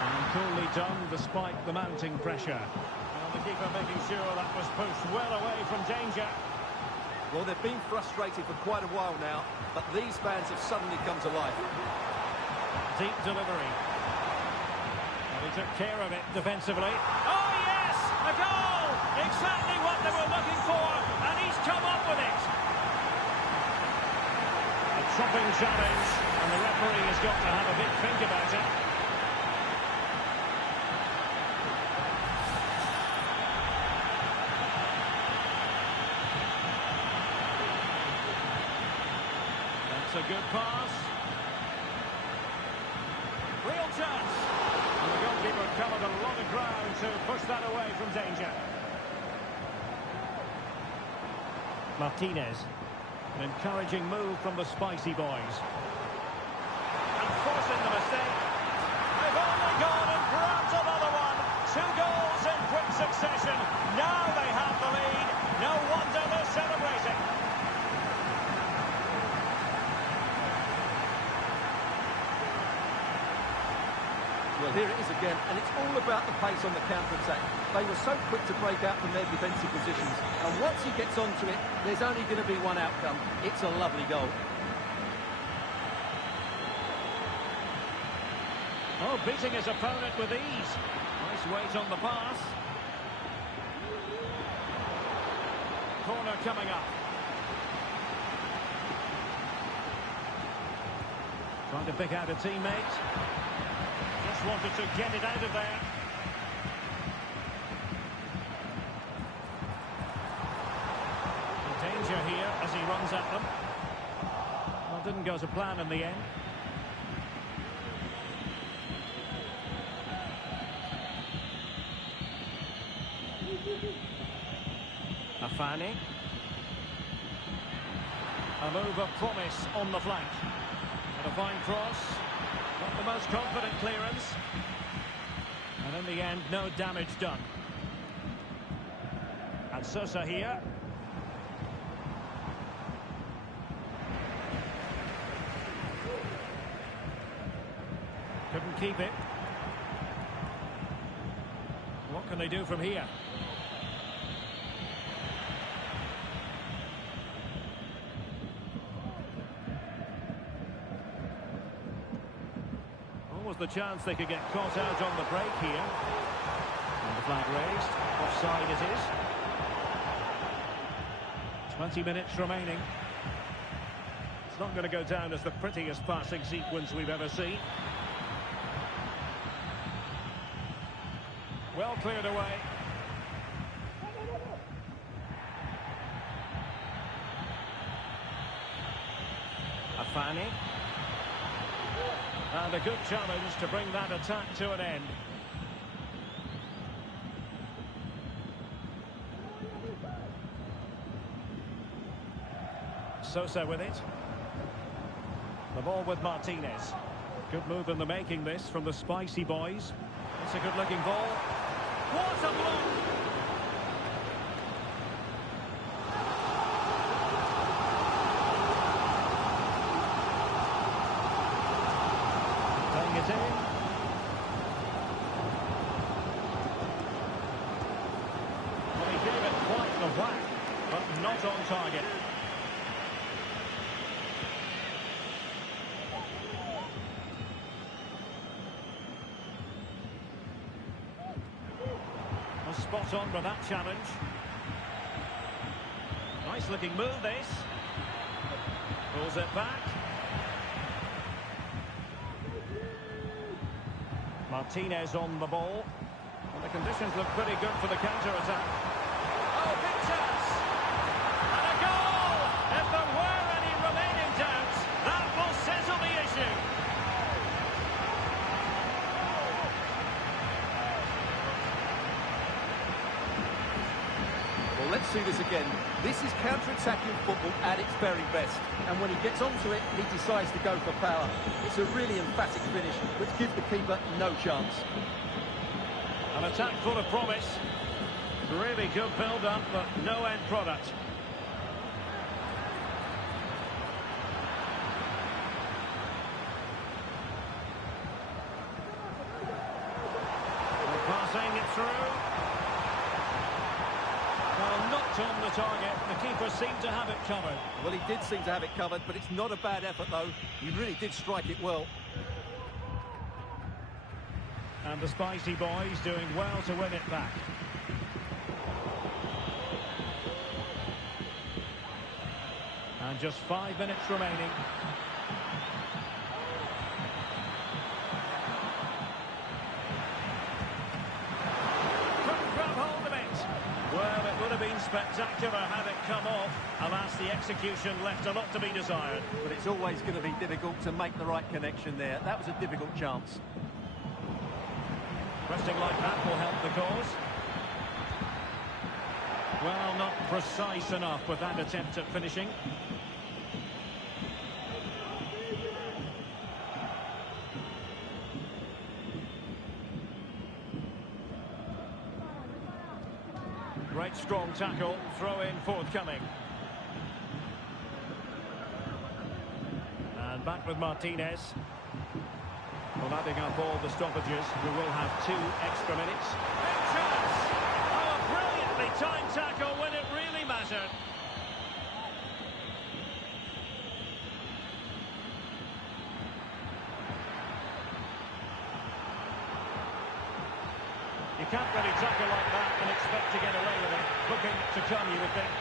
And coolly done despite the mounting pressure. Well, the keeper making sure that was pushed well away from danger. Well, they've been frustrated for quite a while now, but these fans have suddenly come to life. Deep delivery. And he took care of it defensively. Oh, yes! A goal! Exactly what they were looking for, and he's come up with it. A chopping challenge, and the referee has got to have a big think about it. A good pass. Real chance. And the goalkeeper covered a lot of ground to push that away from danger. Martinez. An encouraging move from the Spicy Boys. And forcing the mistake. They've only gone and grabbed another one. 2 goals in quick succession. Now they have the lead. No wonder they're celebrating. Well, here it is again, and it's all about the pace on the counter-attack. They were so quick to break out from their defensive positions, and once he gets onto it, there's only going to be one outcome. It's a lovely goal. Oh, beating his opponent with ease. Nice weight on the pass. Corner coming up. Trying to pick out a teammate. Just wanted to get it out of there. In danger here as he runs at them. Well, didn't go to plan in the end. Afani. A move of promise on the flank. And a fine cross. Not the most confident clearance. And in the end, no damage done. And Sosa here. Couldn't keep it. What can they do from here? The chance they could get caught out on the break here. And the flag raised. Offside it is. 20 minutes remaining. It's not going to go down as the prettiest passing sequence we've ever seen. Well cleared away. Afani. And a good challenge to bring that attack to an end. Sosa with it. The ball with Martinez. Good move in the making this from the spicy boys. It's a good looking ball. What a block! It in. Well, he gave it quite the whack, but not on target. Well, spot on with that challenge. Nice looking move this. Pulls it back. Martinez on the ball. And the conditions look pretty good for the counter-attack. Oh, big chance! And a goal! If there were any remaining doubts, that will settle the issue. Well, let's see this again. This is counter-attacking football at its very best. And when he gets onto it, he decides to go for power. It's a really emphatic finish, which gives the keeper no chance. An attack full of promise. Really good build-up, but no end product. And passing it through. Well, knocked on the target. The keeper seemed to have it covered. Well, he did seem to have it covered, but it's not a bad effort, though. He really did strike it well. And the spicy boys doing well to win it back. And just 5 minutes remaining. Couldn't grab hold of it. Well, it would have been spectacular had it come off. Alas, the execution left a lot to be desired. But it's always going to be difficult to make the right connection there. That was a difficult chance. Resting like that will help the cause. Well, not precise enough with that attempt at finishing. Great strong tackle, throw in forthcoming. And back with Martinez. Well, adding up all the stoppages, we will have 2 extra minutes. Big chance! Oh, a brilliantly timed tackle when it really mattered. You can't really tackle like that and expect to get away with it. Looking to come, you would think.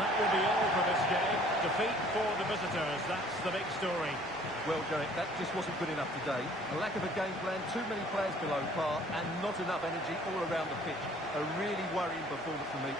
that will be all for this game. Defeat for the visitors, that's the big story. Well, Derek, that just wasn't good enough today. A lack of a game plan, too many players below par, and not enough energy all around the pitch. A really worrying performance for me.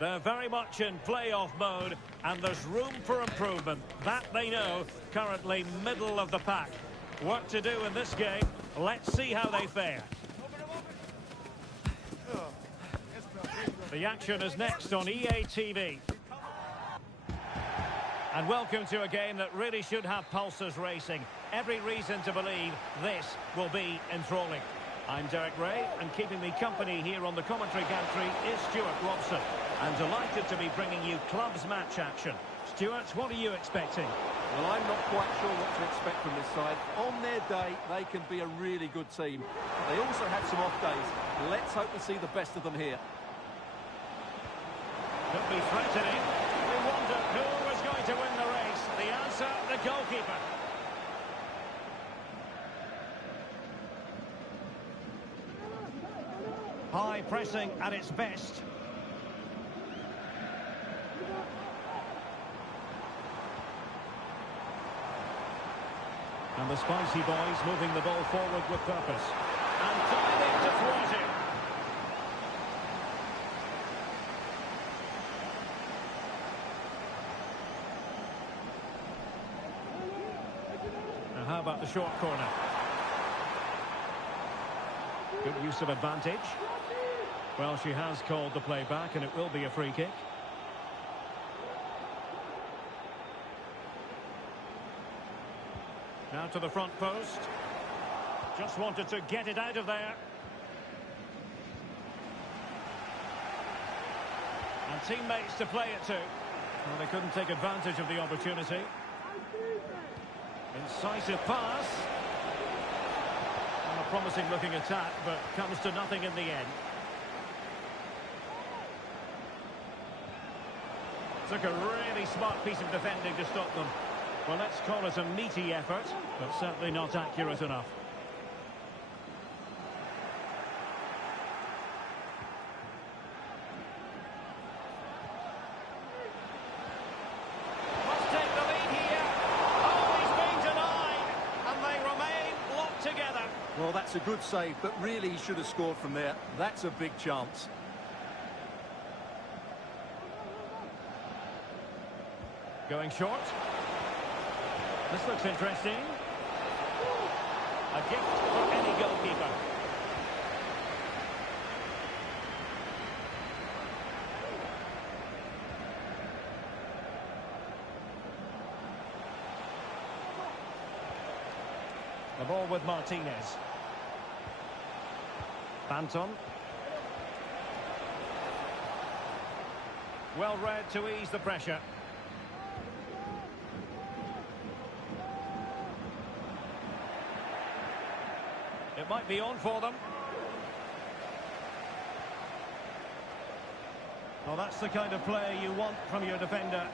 They're very much in playoff mode, and there's room for improvement. That they know, currently middle of the pack. Work to do in this game. Let's see how they fare. The action is next on EA TV. And welcome to a game that really should have pulses racing. Every reason to believe this will be enthralling. I'm Derek Ray, and keeping me company here on the commentary gantry is Stuart Robson. I'm delighted to be bringing you clubs match action. Stuart, what are you expecting? Well, I'm not quite sure what to expect from this side. On their day, they can be a really good team. They also have some off days. Let's hope to see the best of them here. Could be threatening. We wonder who was going to win the race. The answer, the goalkeeper. High pressing at its best. And the Spicy Boys moving the ball forward with purpose. And diving to thwart it. Now how about the short corner? Good use of advantage. Well, she has called the play back, and it will be a free kick. Now to the front post. Just wanted to get it out of there. And teammates to play it to. Well, they couldn't take advantage of the opportunity. Incisive pass. And a promising looking attack, but comes to nothing in the end. Took a really smart piece of defending to stop them. Well, let's call it a meaty effort, but certainly not accurate enough. Must take the lead here. Oh, he's been denied, and they remain locked together. Well, that's a good save, but really he should have scored from there. That's a big chance. Going short. This looks interesting. A gift for any goalkeeper. The ball with Martinez. Banton. Well read to ease the pressure. It might be on for them. Well, that's the kind of play you want from your defender.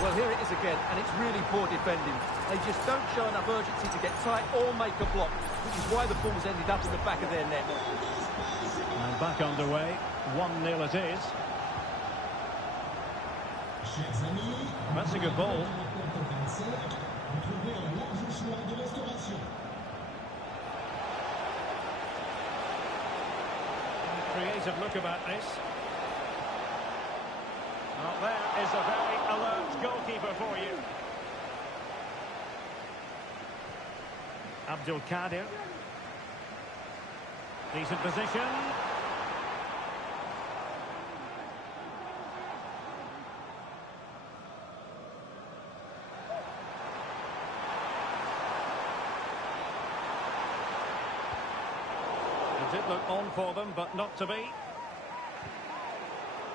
Well, here it is again, and it's really poor defending. They just don't show enough urgency to get tight or make a block, which is why the ball's ended up in the back of their net. And back underway, 1-0 it is. That's a good ball. Creative look about this. Well, there is a very alert goalkeeper for you. Abdul Kadir. Decent position. It did look on for them, but not to be.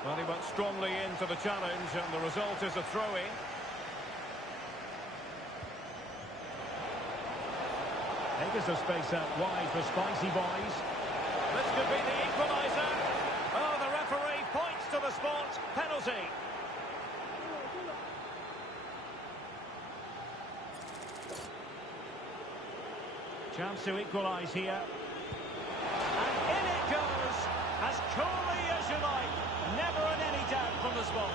Well, he went strongly into the challenge, and the result is a throw-in. Takes the space out wide for Spicy Boys. This could be the equaliser. Oh, the referee points to the spot. Penalty. Chance to equalise here. And in it goes, as coolly as you like. Never in any doubt from the spot.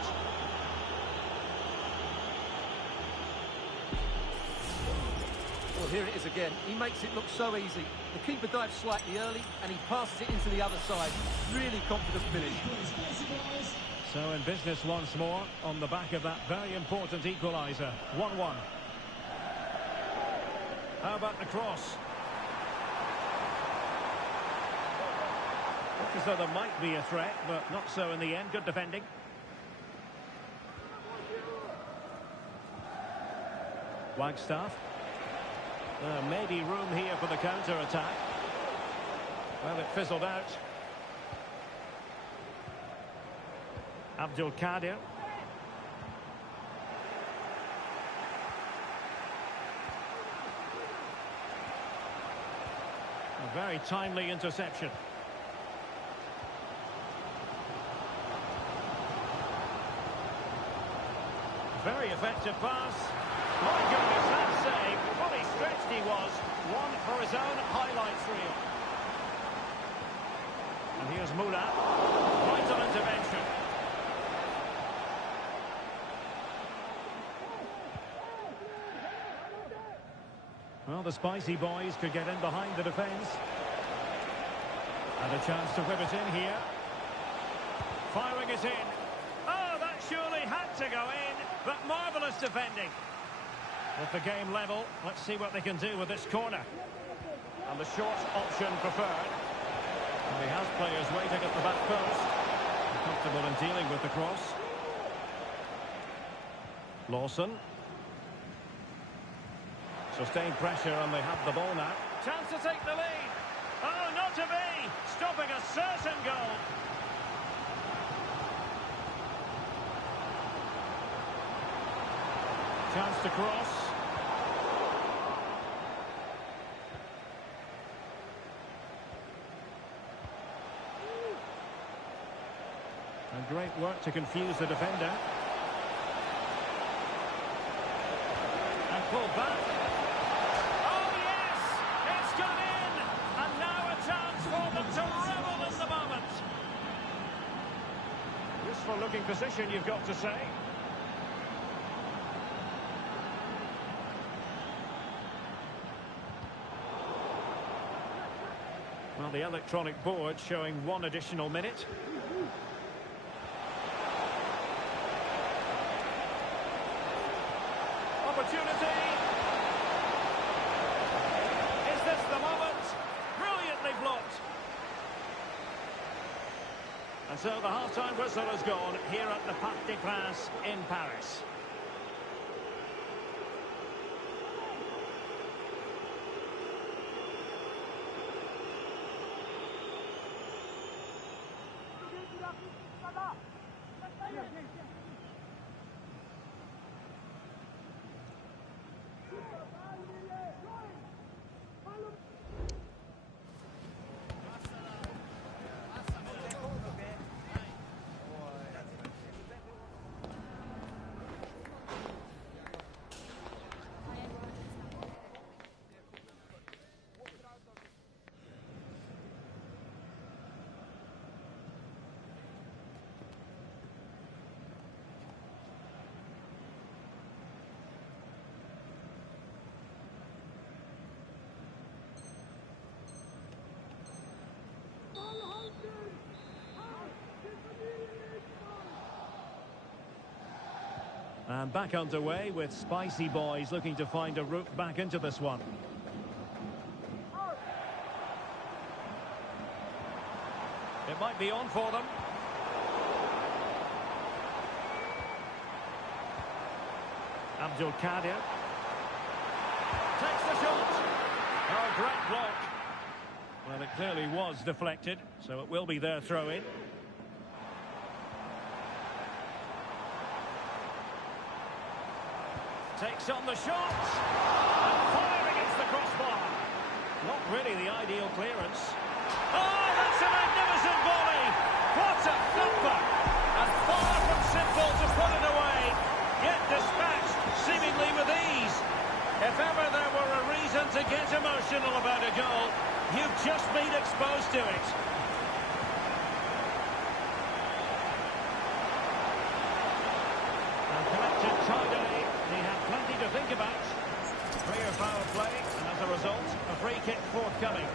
Well, here it is again. He makes it look so easy. The keeper dives slightly early, and he passes it into the other side. Really confident finish. So in business once more, on the back of that very important equaliser. 1-1. How about the cross? Looks as though there might be a threat, but not so in the end. Good defending. Wagstaff. Maybe room here for the counter-attack. Well, it fizzled out. Abdul Kadir. A very timely interception. Very effective pass. My goodness, that save. Fully stretched he was. One for his own highlights reel. And here's Murat. Vital intervention. Well, the Spicy Boys could get in behind the defence. And a chance to whip it in here. Firing it in. Oh, that surely had to go in. But marvellous defending. With the game level, let's see what they can do with this corner. And the short option preferred. And he has players waiting at the back post. Comfortable in dealing with the cross. Lawson. Sustained pressure, and they have the ball now. Chance to take the lead. Oh, not to be. Stopping a certain goal. Chance to cross. And great work to confuse the defender. And pulled back. Oh, yes! It's gone in! And now a chance for them to revel in the moment. Useful looking position, you've got to say. Well, the electronic board showing one additional minute. Opportunity. Is this the moment? Brilliantly blocked. And so the half-time whistle has gone here at the Parc des Princes in Paris. And back underway with Spicy Boys looking to find a route back into this one. It might be on for them. Abdul Kadir takes the shot. Oh, great block. Well, it clearly was deflected, so it will be their throw-in. Takes on the shot. And fire against the crossbar. Not really the ideal clearance. Oh, that's a magnificent volley. What a thumper. And far from simple to put it away. Yet dispatched seemingly with ease. If ever there were a reason to get emotional about a goal, you've just been exposed to it. And collected tidily. He had plenty to think about. Clear foul play, and as a result, a free kick forthcoming.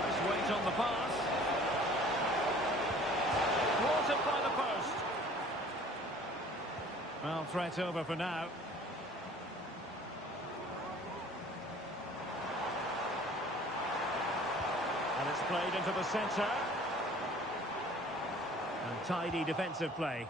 Nice weight on the pass. Thwarted by the post. Well, threat over for now. And it's played into the centre. And tidy defensive play.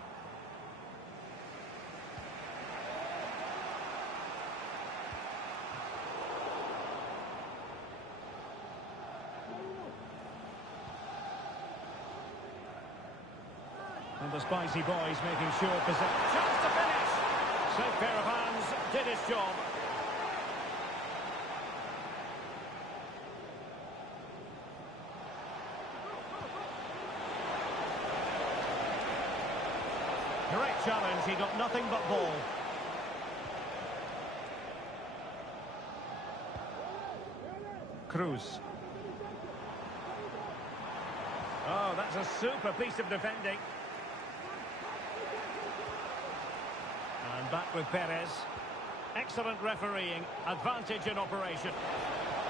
And the Spicy Boys making sure possession. Chance to finish! Safe pair of hands, did his job. Great challenge, he got nothing but ball. Cruz. Oh, that's a super piece of defending. And back with Perez. Excellent refereeing, advantage in operation.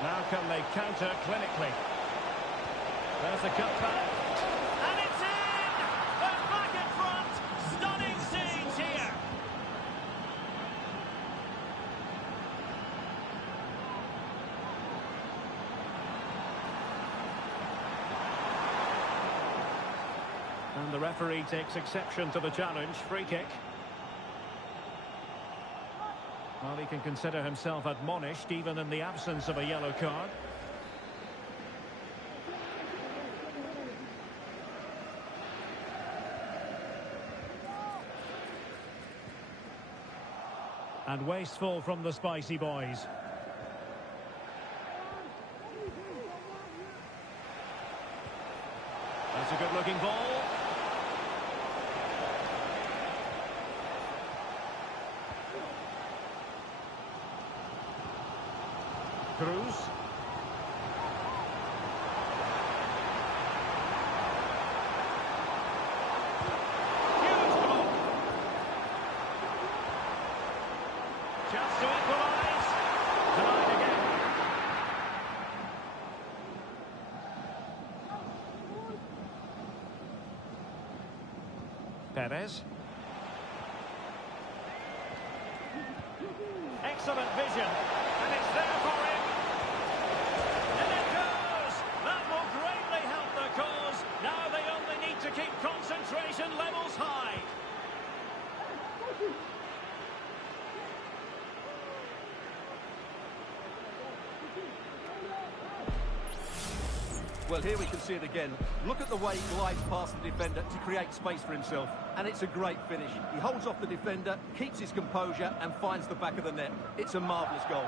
Now can they counter clinically? There's the cutback. And it's in! They're back in front! Stunning scenes here! And the referee takes exception to the challenge. Free kick. Well, he can consider himself admonished even in the absence of a yellow card. And wasteful from the Spicy Boys. That's a good-looking ball. Cruz. Huge block. Chance to equalise. Denied again. Perez. Excellent vision. And it's there for him. And it goes! That will greatly help the cause. Now they only need to keep concentration levels high. Well, here we can see it again. Look at the way he glides past the defender to create space for himself. And it's a great finish. He holds off the defender, keeps his composure and finds the back of the net. It's a marvellous goal.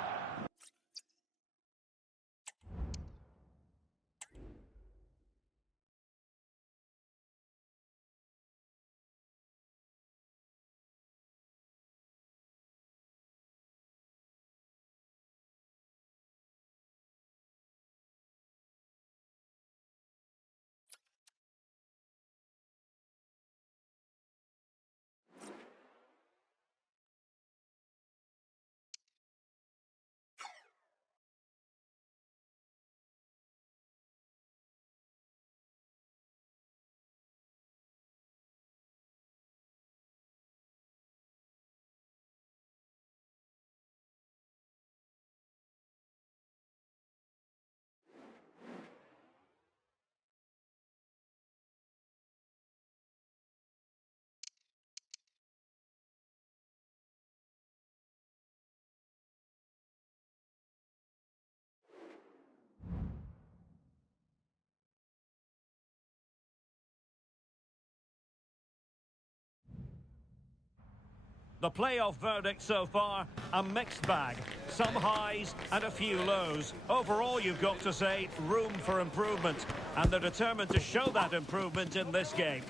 The playoff verdict so far, a mixed bag. Some highs and a few lows. Overall, you've got to say, room for improvement. And they're determined to show that improvement in this game.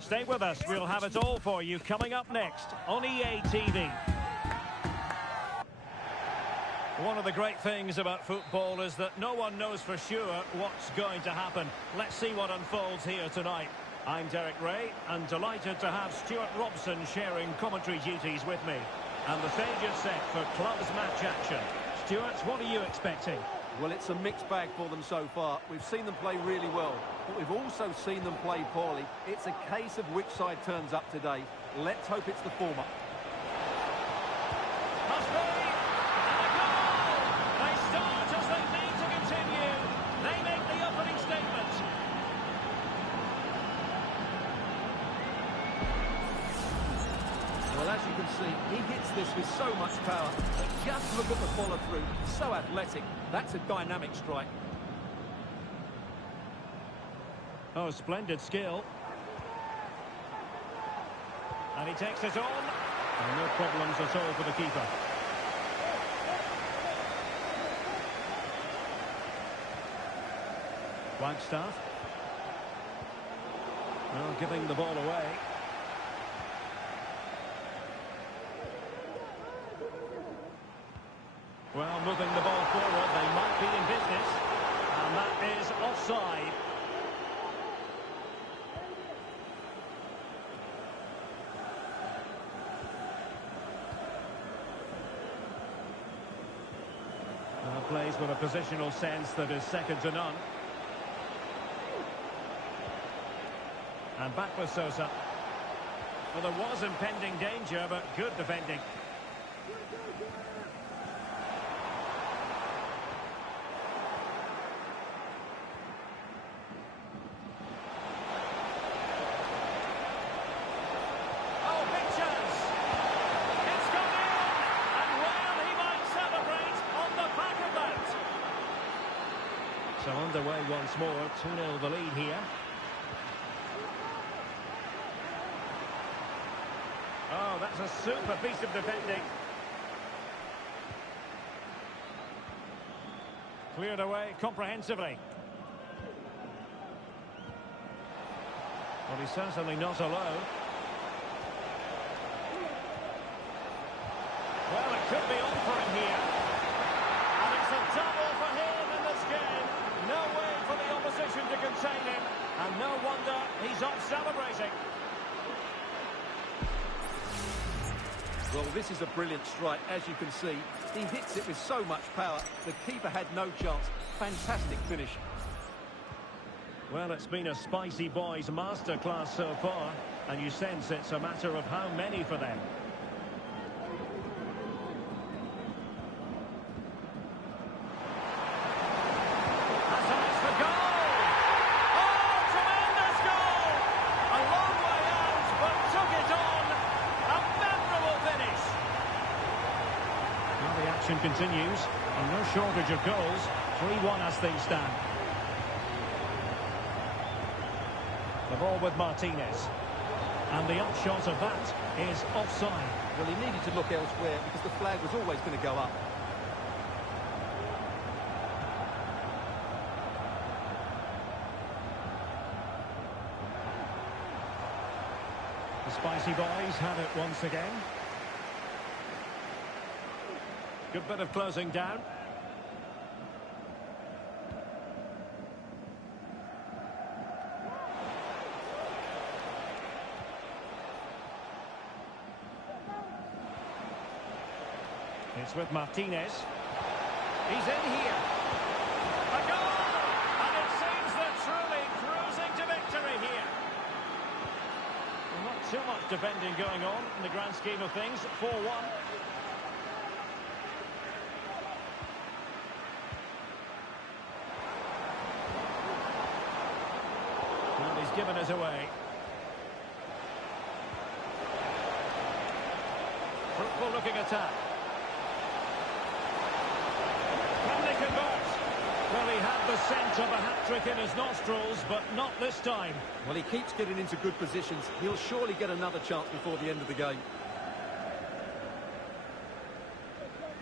Stay with us, we'll have it all for you coming up next on EA TV. One of the great things about football is that no one knows for sure what's going to happen. Let's see what unfolds here tonight. I'm Derek Ray, and delighted to have Stuart Robson sharing commentary duties with me. And the stage is set for clubs match action. Stuart, what are you expecting? Well, it's a mixed bag for them so far. We've seen them play really well, but we've also seen them play poorly. It's a case of which side turns up today. Let's hope it's the former. Must be! And a goal! They start as they need to continue. They make the opening statement. Well, as you can see, he hits this with so much power. But just look at the follow-through. So athletic. That's a dynamic strike. Oh, splendid skill. And he takes it on. And no problems at all for the keeper. Wagstaff. Well, giving the ball away. Well, moving the ball forward, they might be in business. And that is offside. Well, plays with a positional sense that is second to none. And back with Sosa. Well, there was impending danger, but good defending. So underway once more, 2-0 the lead here. Oh, that's a super piece of defending. Cleared away comprehensively. Well, he's certainly not alone. Well, it could be on for him here. And it's a double for him in this game. No way for the opposition to contain him. And no wonder he's off celebrating. Well, this is a brilliant strike, as you can see. He hits it with so much power. The keeper had no chance. Fantastic finish. Well, it's been a spicy boys masterclass so far. And you sense it's a matter of how many for them. Continues, and no shortage of goals. 3-1 as things stand. The ball with Martinez. And the upshot of that is offside. Well, he needed to look elsewhere because the flag was always going to go up. The Spicy Boys have it once again. Good bit of closing down. It's with Martinez. He's in here. A goal! And it seems they're truly cruising to victory here. Well, not too much defending going on in the grand scheme of things. 4-1. And he's given it away. Fruitful looking attack. Can they convert? Well, he had the scent of a hat-trick in his nostrils, but not this time. Well, he keeps getting into good positions. He'll surely get another chance before the end of the game.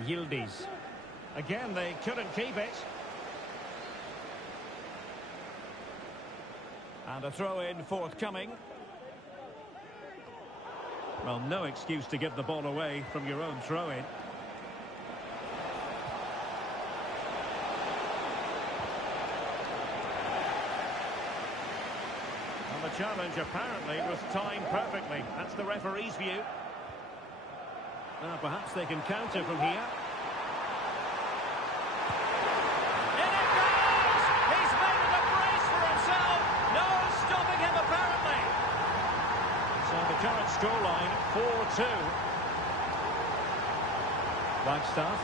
Yildiz. Again, they couldn't keep it. And a throw-in forthcoming. Well, no excuse to give the ball away from your own throw-in. And the challenge apparently was timed perfectly. That's the referee's view. Now perhaps they can counter from here. In it goes! He's made it a brace for himself. No stopping him apparently. So the current scoreline 4-2. Wagstaff.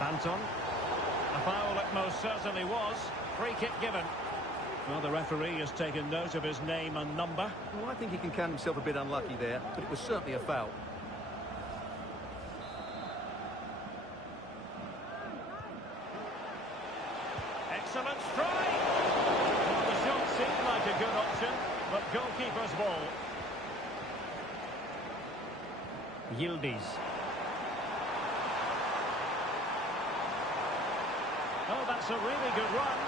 Anton. A foul it most certainly was. Free kick given. Well, the referee has taken note of his name and number. Well, I think he can count himself a bit unlucky there, but it was certainly a foul. Excellent strike! Well, the shot seemed like a good option, but goalkeeper's ball. Yildiz. Oh, that's a really good run.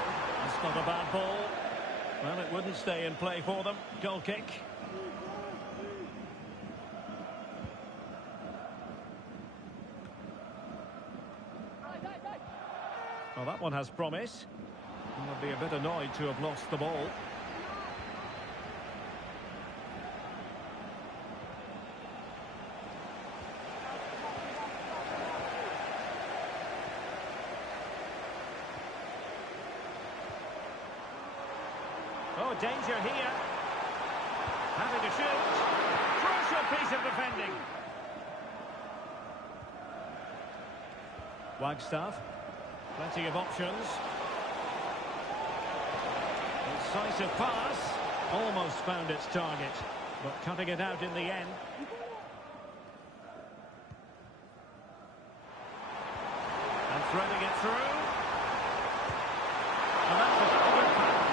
That's not a bad ball. Well, it wouldn't stay in play for them. Goal kick. Well, that one has promise. I'll be a bit annoyed to have lost the ball. Oh, danger here. Having to shoot. Crucial piece of defending. Wagstaff. Plenty of options. Incisive pass. Almost found its target, but cutting it out in the end. And threading it through. And that's a very good pass.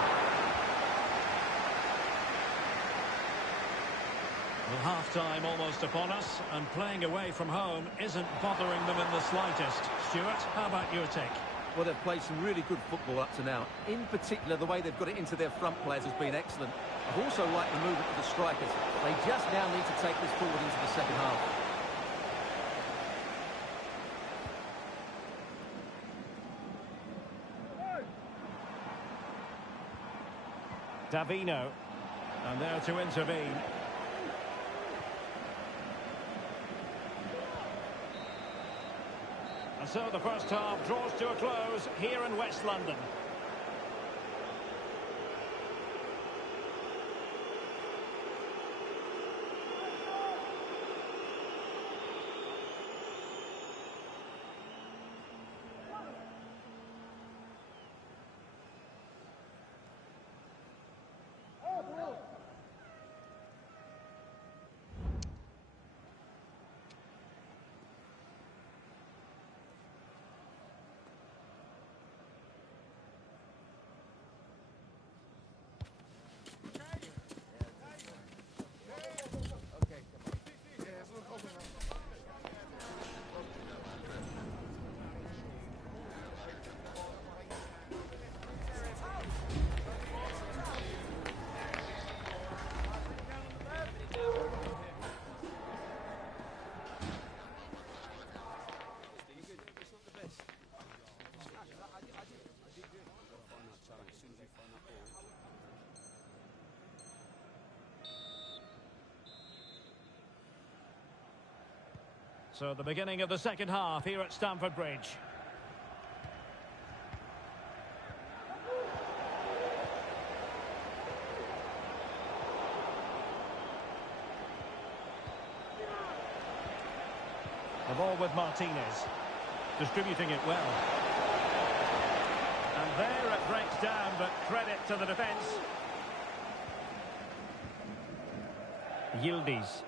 Well, half-time almost upon us, and playing away from home isn't bothering them in the slightest. Stuart, how about your take? Well, they've played some really good football up to now. In particular, the way they've got it into their front players has been excellent. I've also liked the movement of the strikers. They just now need to take this forward into the second half. Davino. And there to intervene. And so the first half draws to a close here in West London. So the beginning of the second half here at Stamford Bridge. The ball with Martinez. Distributing it well. And there it breaks down, but credit to the defence. Yildiz.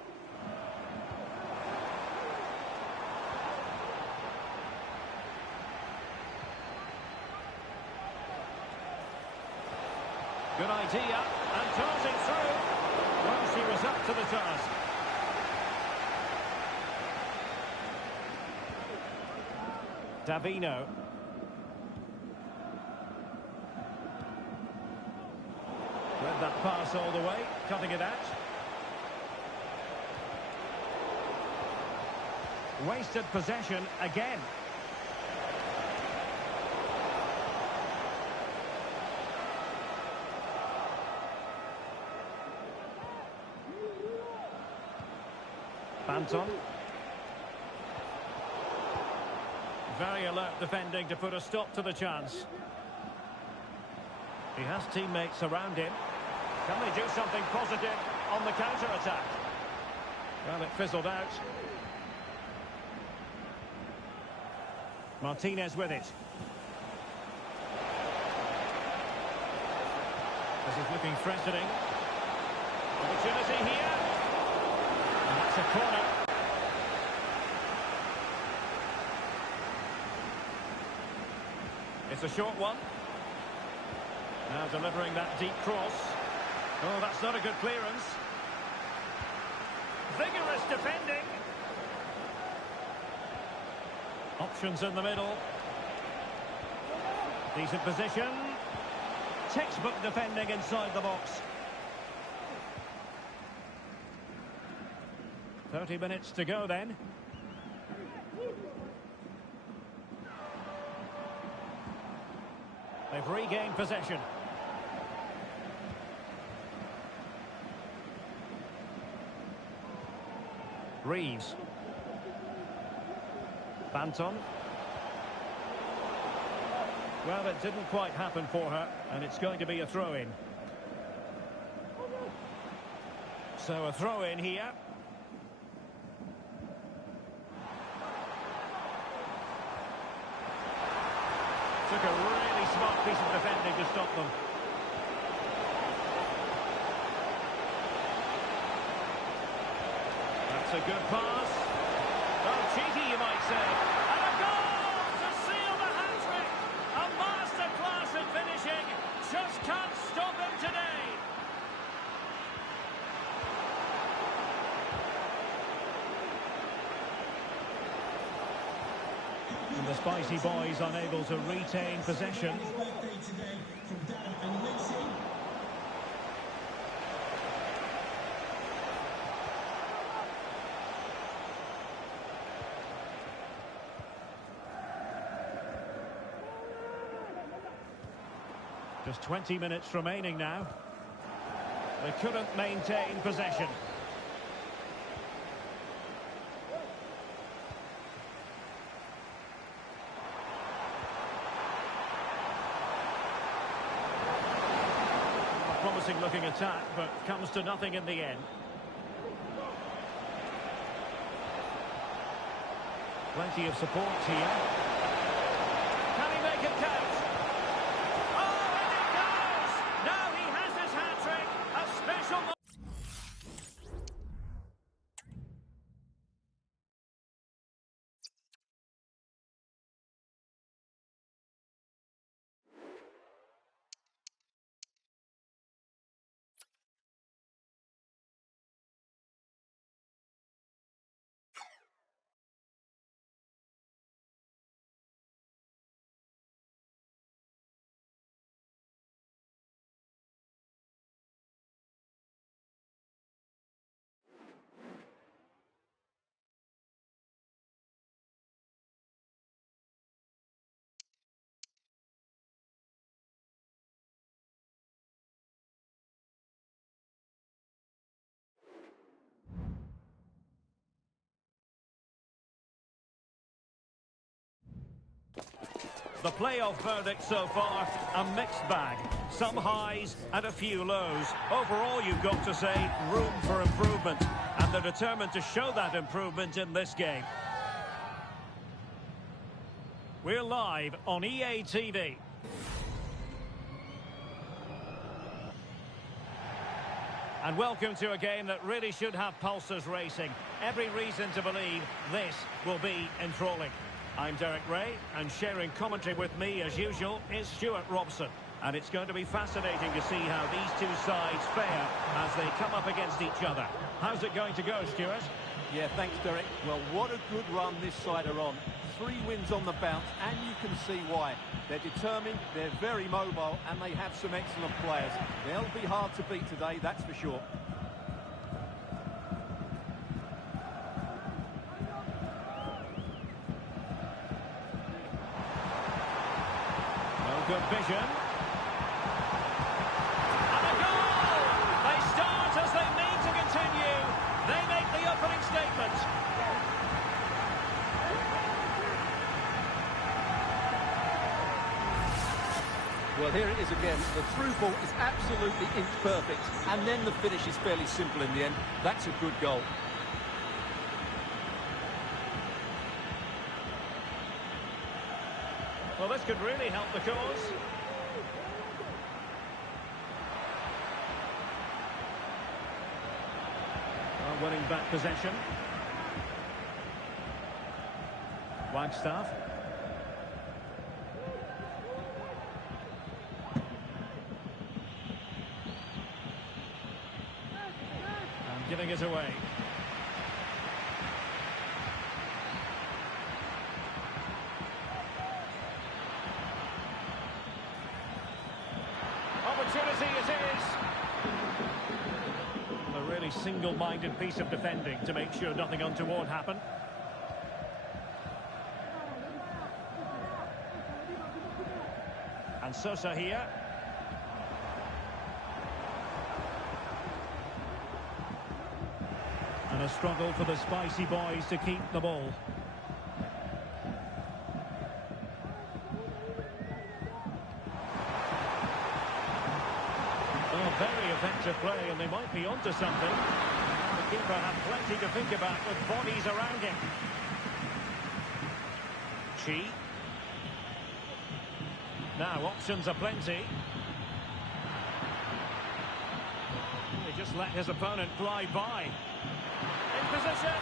Good idea, and toes it through. Well, she was up to the task. Davino. Read that pass all the way, cutting it out. Wasted possession again. Banton. Very alert defending to put a stop to the chance. He has teammates around him. Can they do something positive on the counter-attack? Well, it fizzled out. Martinez with it. This is looking threatening. Opportunity here. And that's a corner. It's a short one. Now delivering that deep cross. Oh, that's not a good clearance. Vigorous defending. Options in the middle. Decent position. Textbook defending inside the box. 30 minutes to go then. They've regained possession. Reeves. Banton. Well, it didn't quite happen for her, and it's going to be a throw-in. So a throw-in here. Took a really smart piece of defending to stop them. That's a good pass. Oh, cheeky, you might say. And a goal to seal the hat-trick. A masterclass in finishing. Just can't stop him today. And the Spicy Boys unable to retain possession. Just 20 minutes remaining now. They couldn't maintain possession. A promising looking attack, but comes to nothing in the end. Plenty of support here. Can he make it count? The playoff verdict so far, a mixed bag. Some highs and a few lows. Overall, you've got to say, room for improvement. And they're determined to show that improvement in this game. We're live on EA TV. And welcome to a game that really should have pulses racing. Every reason to believe this will be enthralling. I'm Derek Ray, and sharing commentary with me, as usual, is Stuart Robson. And it's going to be fascinating to see how these two sides fare as they come up against each other. How's it going to go, Stuart? Yeah, thanks, Derek. Well, what a good run this side are on. 3 wins on the bounce, and you can see why. They're determined, they're very mobile, and they have some excellent players. They'll be hard to beat today, that's for sure. Well, good vision. And a goal! They start as they mean to continue. They make the opening statement. Well, here it is again. The through ball is absolutely inch perfect, and then the finish is fairly simple in the end. That's a good goal. Well, this could really help the cause. Well, winning back possession. Wagstaff. And giving it away. Opportunity it is. A really single-minded piece of defending to make sure nothing untoward happened. And Sosa here. And a struggle for the Spicy Boys to keep the ball. Oh, very effective play, and they might be onto something. The keeper had plenty to think about with bodies around him. Chi. Now, options are plenty. He just let his opponent fly by. In position.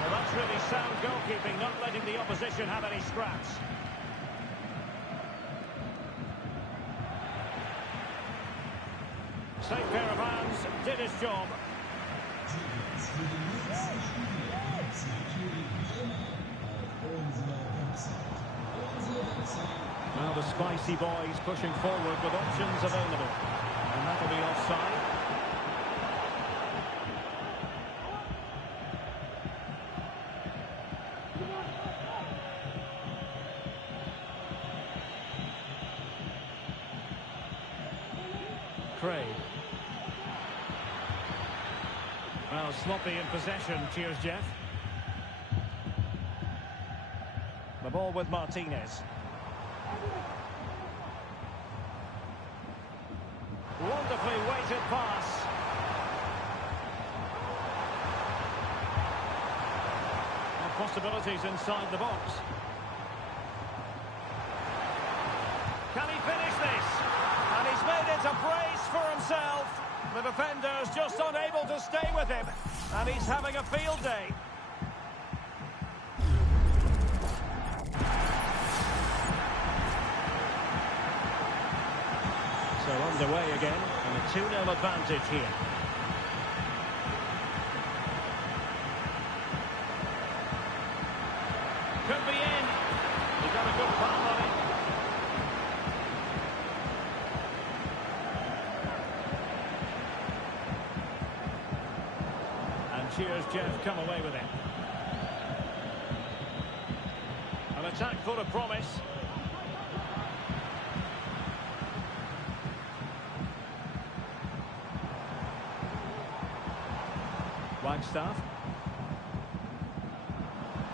Well, that's really sound goalkeeping, not letting the opposition have any scraps. Safe pair of hands, did his job. Now the Spicy Boys pushing forward with options available. And that'll be offside. Craig. Well, sloppy in possession. Cheers, Jeff. The ball with Martinez. Wonderfully weighted pass. And possibilities inside the box. Can he finish this? And he's made it a brace for himself. The defender's just unable to stay with him. And he's having a field day. So underway again, and a 2-0 advantage here. Could be in. He got a good palm on it. And cheers, Jeff, come away with it. An attack full of promise. Wagstaff.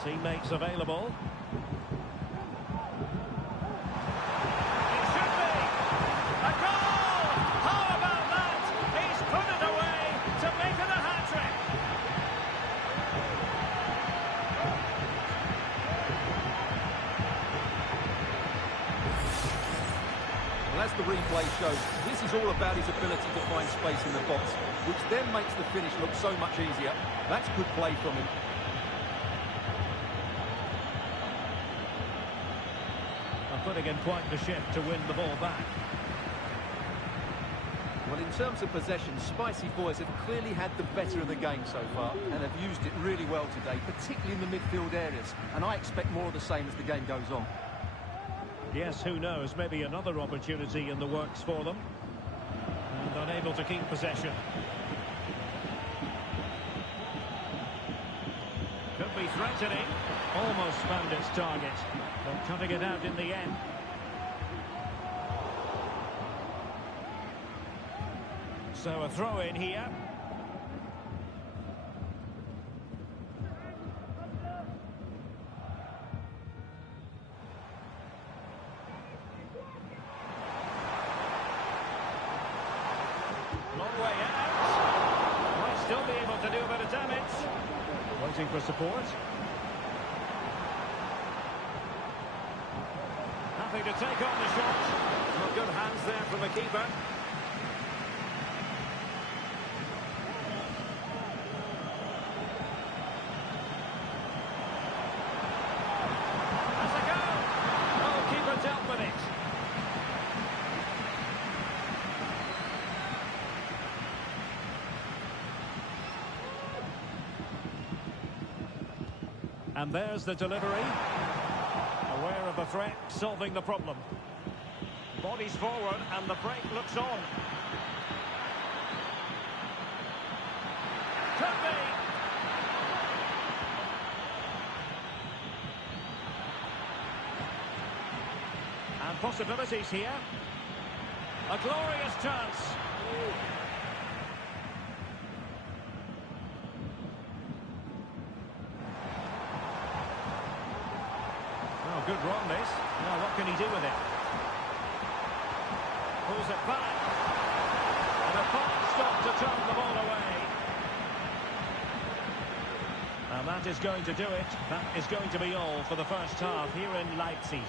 Teammates available. It should be! A goal! How about that? He's put it away to make it a hat-trick. Well, as the replay shows, this is all about his ability to find space in the box, which then makes the finish look so much easier. That's good play from him. And putting in quite the shift to win the ball back. Well, in terms of possession, Spicy Boys have clearly had the better of the game so far and have used it really well today, particularly in the midfield areas. And I expect more of the same as the game goes on. Yes, who knows, maybe another opportunity in the works for them. And unable to keep possession. Could be threatening. Almost found its target, but cutting it out in the end. So a throw in here. Long way out. Might still be able to do a bit of damage. Waiting for support. Happy to take on the shot. Well, good hands there from the keeper. Has a go. Oh, keeper dealt with it. And there's the delivery. Aware of the threat, solving the problem. Bodies forward and the break looks on. Could be. And possibilities here. A glorious chance. Oh, good run this. Now what can he do with it? Pulls it back. And a fast stop to turn the ball away. And that is going to do it. That is going to be all for the first half here in Leipzig.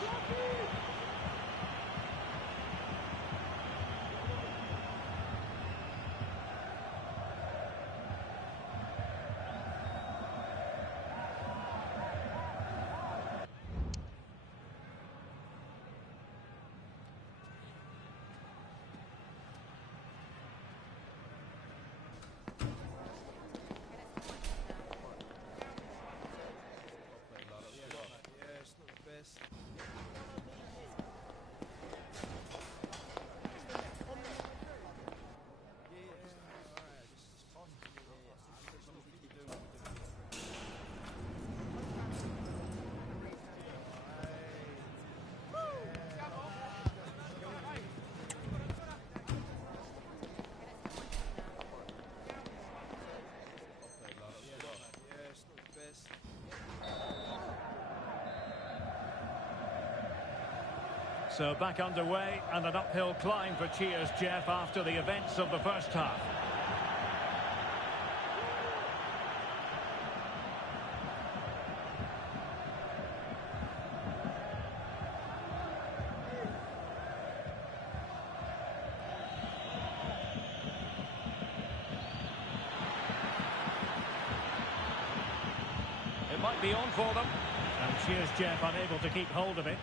So back underway and an uphill climb for cheers, Jeff, after the events of the first half. It might be on for them. And cheers, Jeff, unable to keep hold of it.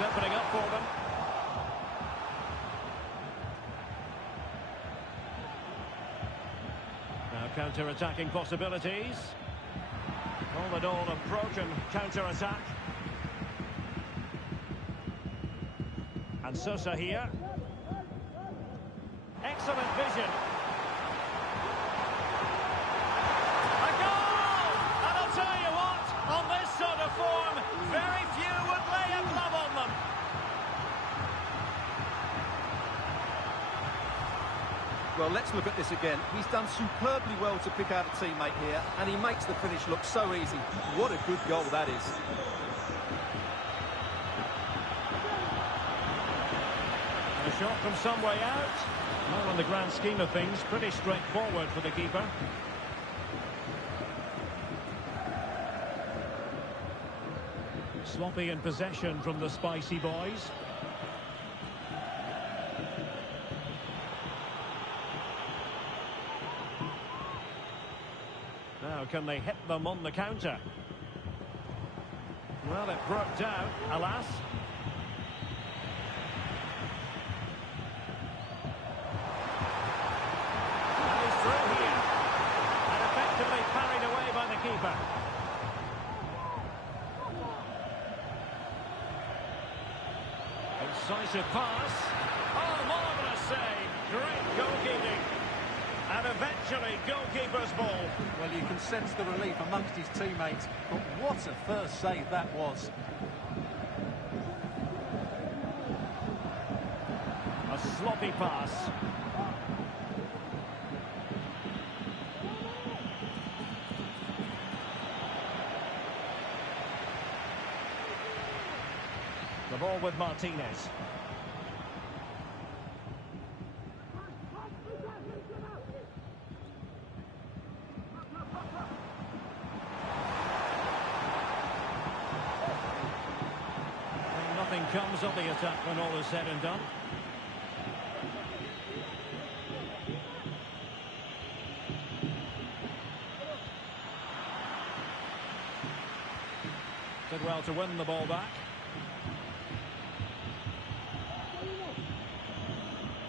Opening up for them. Now counter-attacking possibilities. All in all, a broken counter-attack. And Sosa here. Excellent vision. A goal! And I'll tell you what, on this sort of form, very few would lay a glove on them. Well, let's look at this again. He's done superbly well to pick out a teammate here, and he makes the finish look so easy. What a good goal that is. A shot from some way out. Well, in the grand scheme of things, pretty straightforward for the keeper. Sloppy in possession from the Spicy Boys. Now, can they hit them on the counter? Well, it broke down, alas. And he's through here. And effectively parried away by the keeper. Incisive pass. Oh, marvellous save. Great goalkeeping. And eventually, goalkeeper's ball. Well, you can sense the relief amongst his teammates, but what a first save that was. A sloppy pass. The ball with Martinez. Nothing comes of the attack when all is said and done. Did well to win the ball back.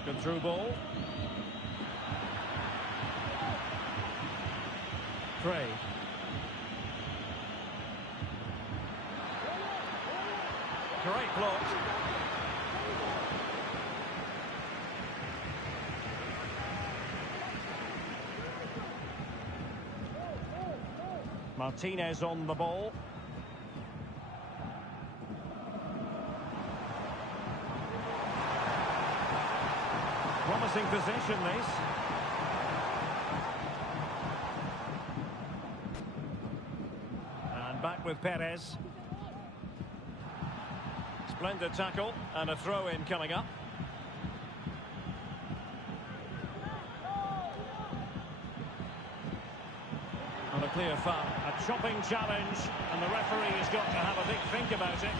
Good through ball. Craig. Great block. Martinez on the ball. Promising position, this. And back with Perez. Splendid tackle and a throw-in coming up. On a clear foul, a chopping challenge, and the referee has got to have a big think about it.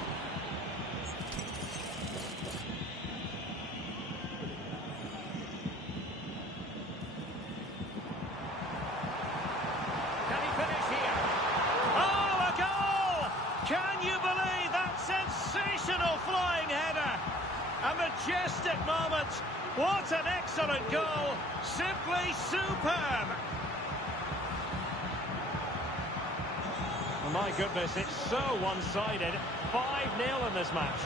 Can he finish here? Oh, a goal! Can you believe that sensational flying header? A majestic moment. What an excellent goal. Simply superb. Oh, my goodness, it's so one-sided. 5-0 in this match.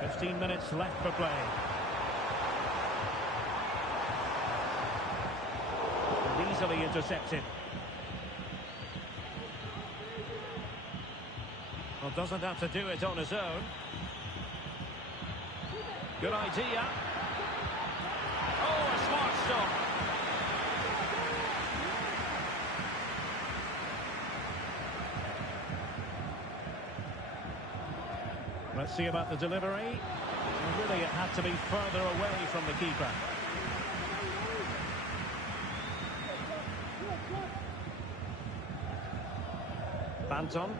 Fifteen minutes left for play. And easily intercepted. Well, doesn't have to do it on his own. Good idea. Oh, a smart stop. Let's see about the delivery. And really, it had to be further away from the keeper. Banton.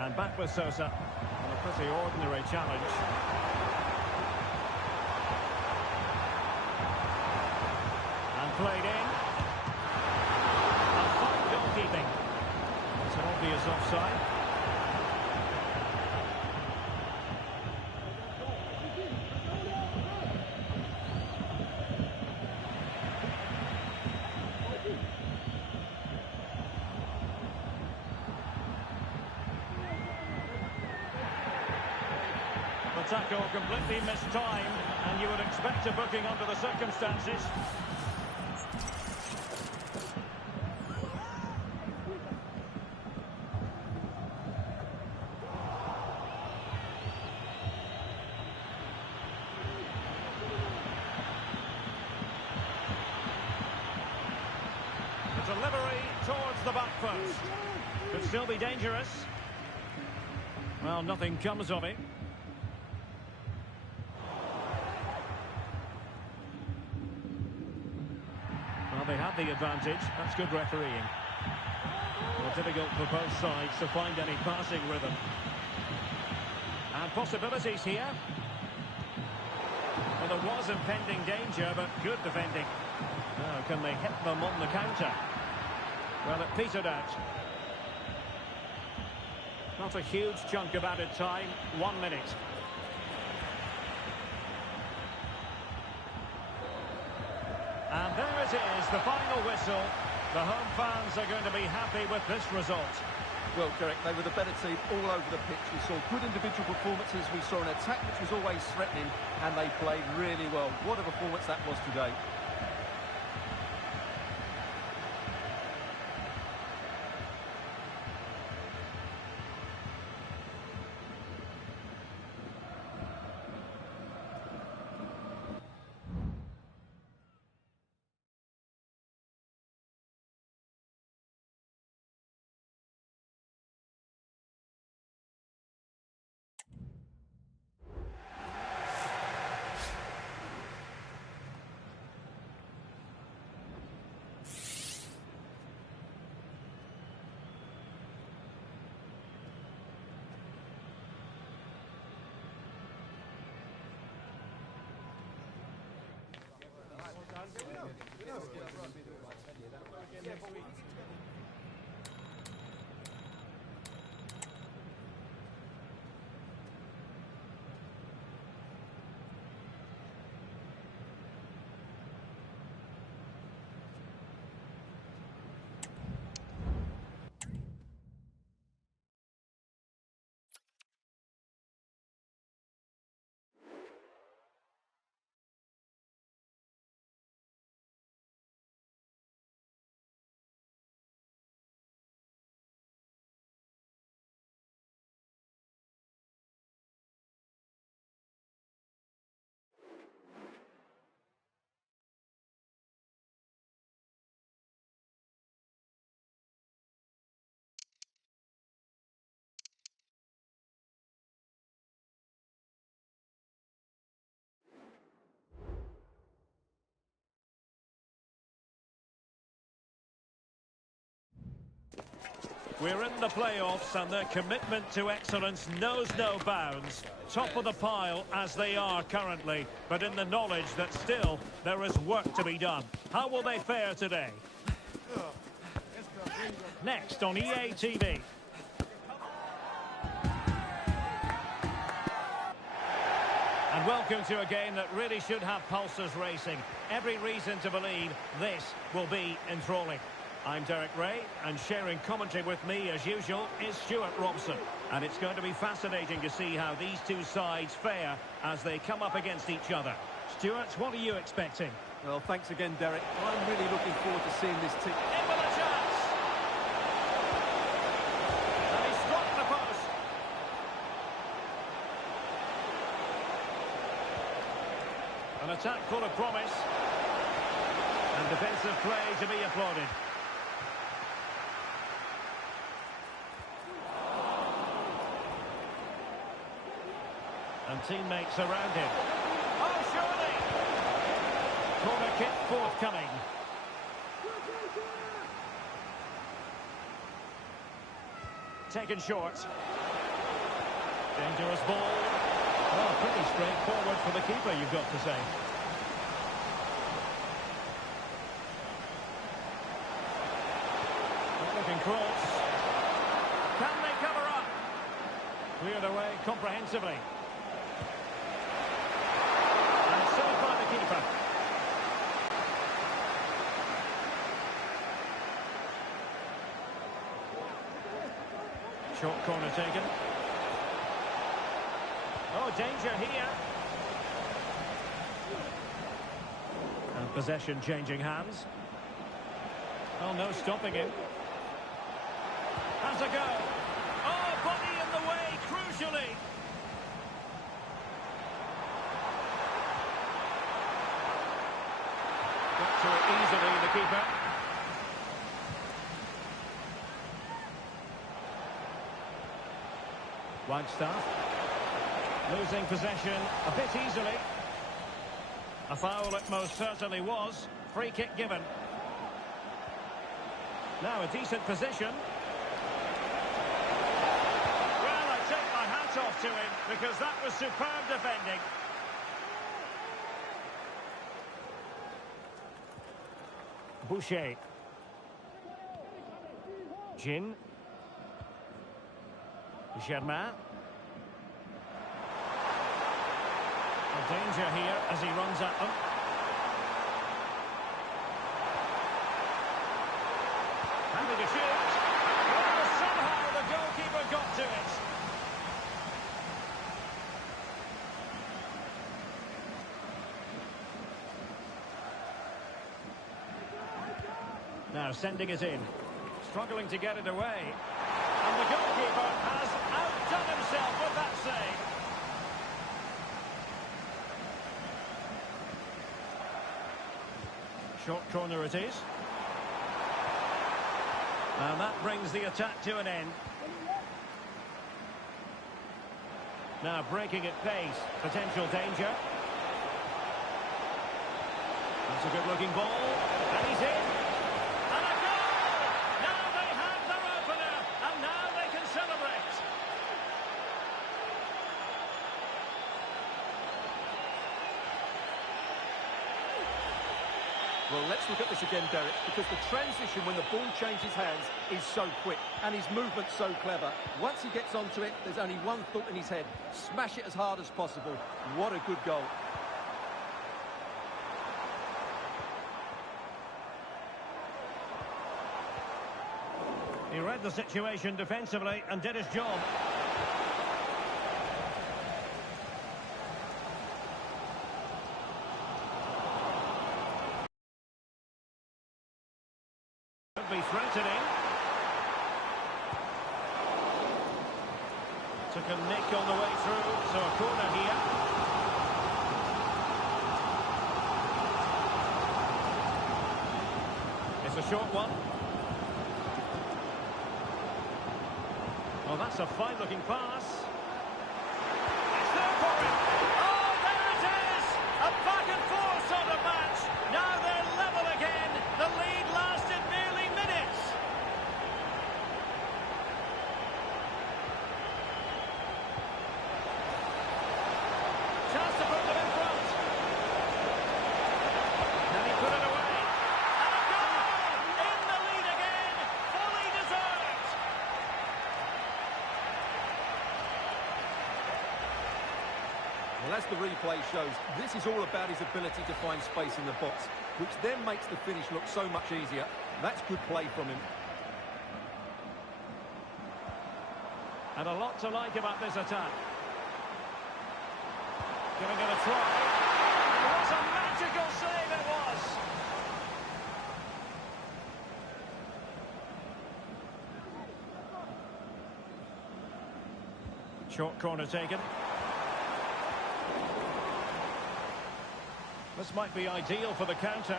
And back with Sosa on a pretty ordinary challenge. And played in. And fine goalkeeping. It's an obvious offside. The tackle completely mistimed, and you would expect a booking under the circumstances. The delivery towards the back post. Could still be dangerous. Well, nothing comes of it. Well, they had the advantage. That's good refereeing. Well, difficult for both sides to find any passing rhythm. And possibilities here. Well, there was impending danger, but good defending. Now, can they hit them on the counter? Well, it petered out. Not a huge chunk of added time. 1 minute. And there it is, the final whistle. The home fans are going to be happy with this result. Well, Derek, they were the better team all over the pitch. We saw good individual performances. We saw an attack which was always threatening, and they played really well. What a performance that was today. We're in the playoffs and their commitment to excellence knows no bounds. Top of the pile as they are currently, but in the knowledge that still there is work to be done. How will they fare today? Next on EA TV. And welcome to a game that really should have pulses racing. Every reason to believe this will be enthralling. I'm Derek Ray, and sharing commentary with me, as usual, is Stuart Robson. And it's going to be fascinating to see how these two sides fare as they come up against each other. Stuart, what are you expecting? Well, thanks again, Derek. I'm really looking forward to seeing this team. In with a chance! And he struck the post. An attack full of promise. And defensive play to be applauded. And teammates around him. Oh, surely! Corner kick forthcoming. Taken short. Dangerous ball. Oh, pretty straightforward for the keeper, you've got to say. Looking cross. Can they cover up? Cleared away comprehensively. Saved by the keeper. Short corner taken. Oh, danger here. And possession changing hands. Oh, no stopping him. Has a go. Oh, body in the way, crucially. Got to it easily, the keeper. Wagstaff. Losing possession a bit easily. A foul it most certainly was. Free kick given. Now a decent position. Well, I take my hat off to him. The because that was superb defending. Boucher. Gin. Germain. A danger here as he runs at them. Happy to shoot. Oh, somehow the goalkeeper got to it. Now sending it in. Struggling to get it away. And the goalkeeper has outdone himself with that save. Short corner it is. And that brings the attack to an end. Now breaking at pace. Potential danger. That's a good-looking ball. And he's in. And a goal! Now they have their opener. And now they can celebrate. Well, let's look at this again, Derek, because the transition when the ball changes hands is so quick, and his movement's so clever. Once he gets onto it, there's only one thought in his head. Smash it as hard as possible. What a good goal. He read the situation defensively and did his job. Could be threatening. Took a nick on the way through, so a corner here. It's a short one. Well, that's a fine-looking pass. It's there for him. Oh, there it is! A back-and-forth sort of match. Now they're level again. The lead lasted nearly minutes. Chance to put them in front. Can he put it away? And a goal! In the lead again. Fully deserved. Well, as the replay shows, this is all about his ability to find space in the box, which then makes the finish look so much easier. That's good play from him. And a lot to like about this attack. Giving it a try. And what a magical save it was! Short corner taken. This might be ideal for the counter.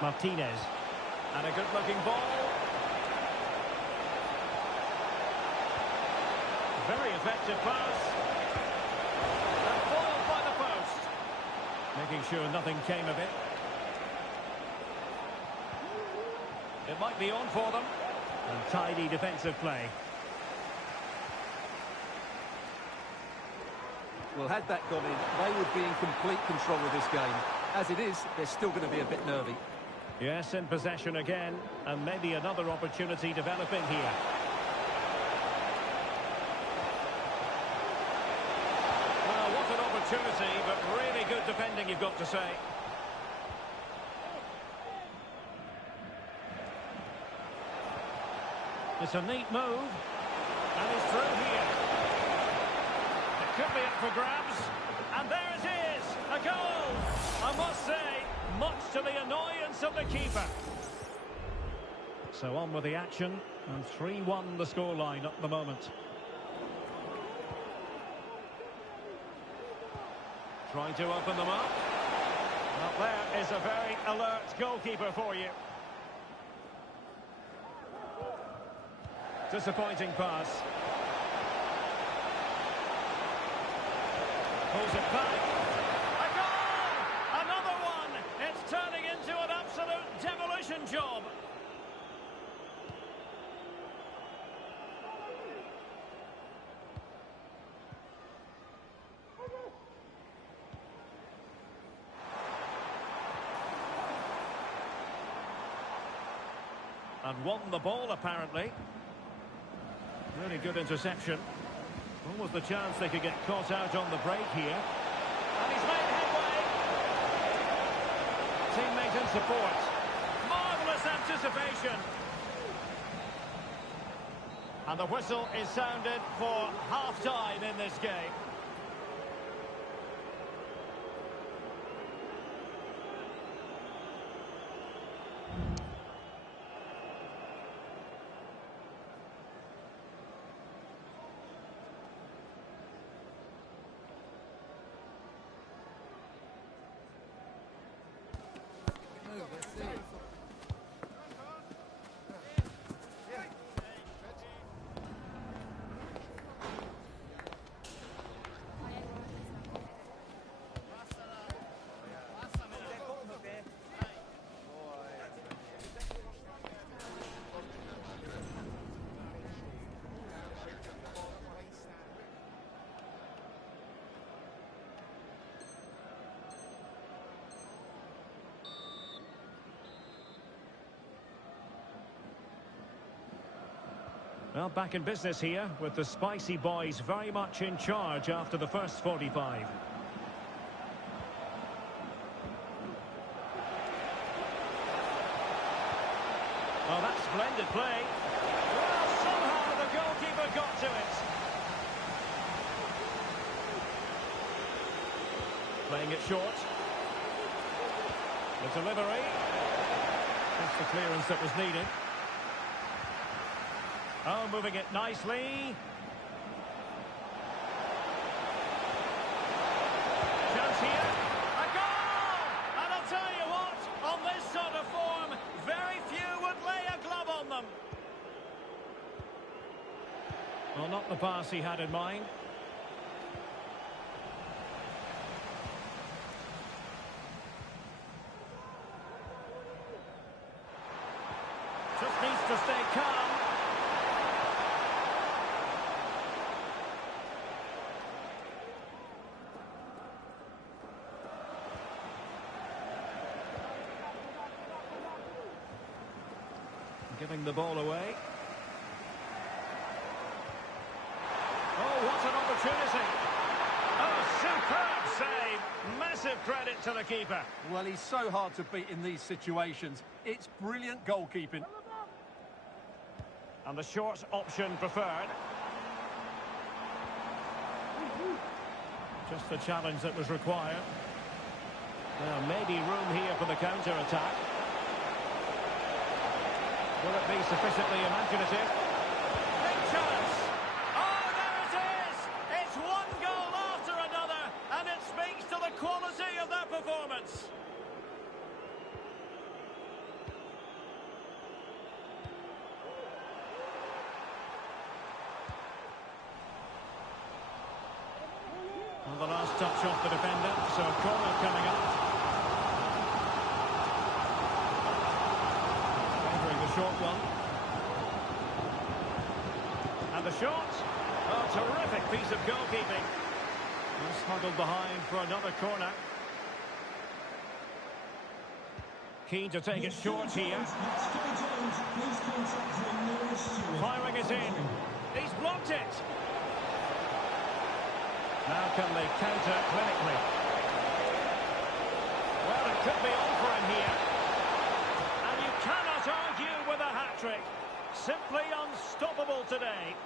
Martinez. And a good-looking ball. Very effective pass. And foiled by the post. Making sure nothing came of it. It might be on for them. And tidy defensive play. Well, had that gone in, they would be in complete control of this game. As it is, they're still going to be a bit nervy. Yes, in possession again, and maybe another opportunity developing here. Well, what an opportunity, but really good defending, you've got to say. It's a neat move, and he's through here. Could be up for grabs, and there it is, a goal! I must say, much to the annoyance of the keeper. So on with the action, and 3-1 the scoreline at the moment. Trying to open them up. Well, there is a very alert goalkeeper for you. Disappointing pass. Pulls it back. A goal! Another one! It's turning into an absolute demolition job. And won the ball, apparently. Really good interception. Almost the chance they could get caught out on the break here. And he's made headway. Teammate in support. Marvellous anticipation. And the whistle is sounded for half-time in this game. Well, back in business here with the Spicy Boys very much in charge after the first 45. Oh, that's splendid play. Well, somehow the goalkeeper got to it. Playing it short. The delivery. That's the clearance that was needed. Oh, moving it nicely. Chance here. A goal! And I'll tell you what, on this sort of form, very few would lay a glove on them. Well, not the pass he had in mind. Just needs to stay calm. Giving the ball away. Oh, what an opportunity. Oh, superb save. Massive credit to the keeper. Well, he's so hard to beat in these situations. It's brilliant goalkeeping. And the short option preferred. Just the challenge that was required. Well, maybe room here for the counter-attack. Will it be sufficiently imaginative? Big chance! Oh, there it is! It's one goal after another, and it speaks to the quality of their performance. And the last touch off the defender, so a corner coming up. Short one. And the shot. Oh, terrific piece of goalkeeping. And smuggled behind for another corner. Keen to take it short here. Firing it in. He's blocked it. Now can they counter clinically? Well, it could be on for him here. Cannot argue with a hat-trick. Simply unstoppable today.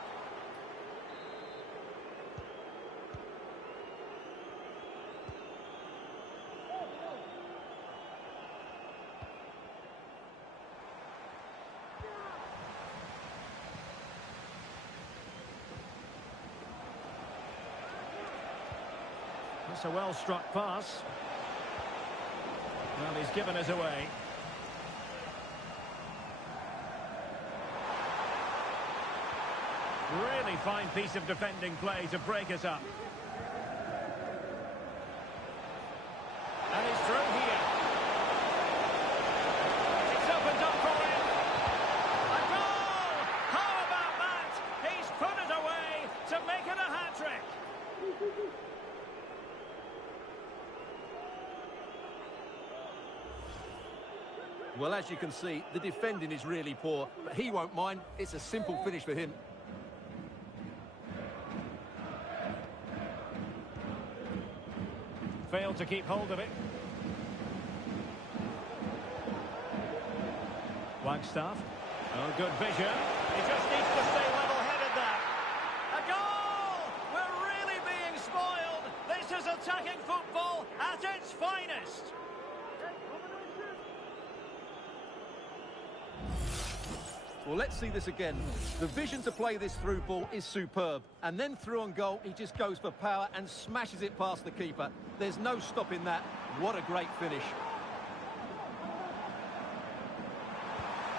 That's a well-struck pass. Well, he's given us away. Really fine piece of defending play to break us up. And he's through here. It's opened up for him. A goal! How about that? He's put it away to make it a hat-trick. Well, as you can see, the defending is really poor, but he won't mind. It's a simple finish for him. Failed to keep hold of it. Wagstaff. Oh, good vision. He just needs to stay level-headed there. A goal! We're really being spoiled. This is attacking football at its finest. Well, let's see this again. The vision to play this through ball is superb. And then through on goal, he just goes for power and smashes it past the keeper. There's no stopping that. What a great finish.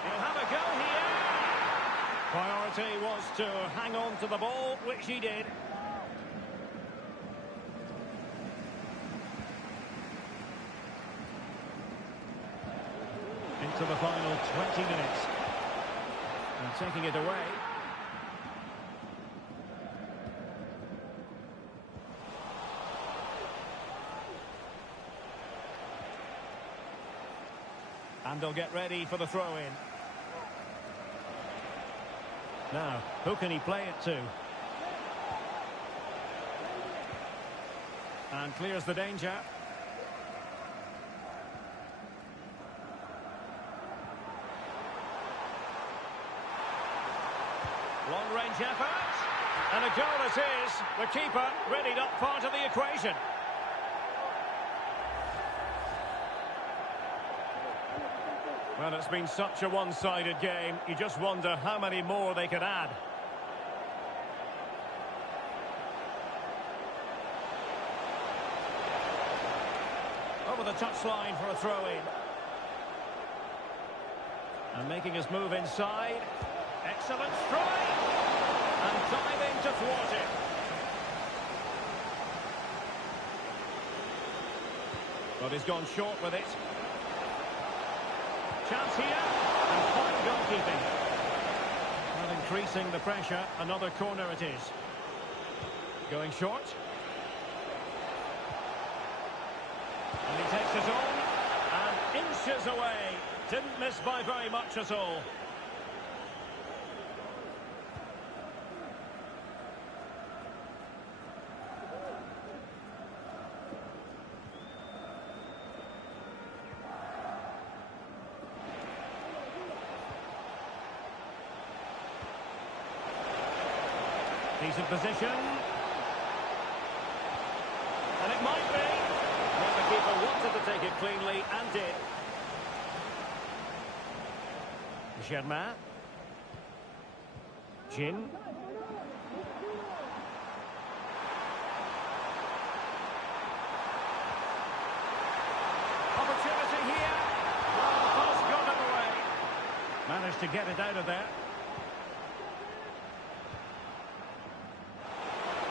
He'll have a go here. Priority was to hang on to the ball, which he did. Into the final 20 minutes. And taking it away. And they'll get ready for the throw-in. Now, who can he play it to? And clears the danger. Long-range effort. And a goal it is. The keeper readied up part of the equation. Well, it's been such a one-sided game. You just wonder how many more they could add. Over the touchline for a throw-in. And making his move inside. Excellent strike. And diving to thwart it. But he's gone short with it. Chance here, and fine goalkeeping. Well, increasing the pressure, another corner it is. Going short. And he takes it on, and inches away. Didn't miss by very much at all. Decent position. And it might be. Well, the keeper wanted to take it cleanly and did. Germain. Jin. Opportunity here. Well, the pass got it away. Managed to get it out of there.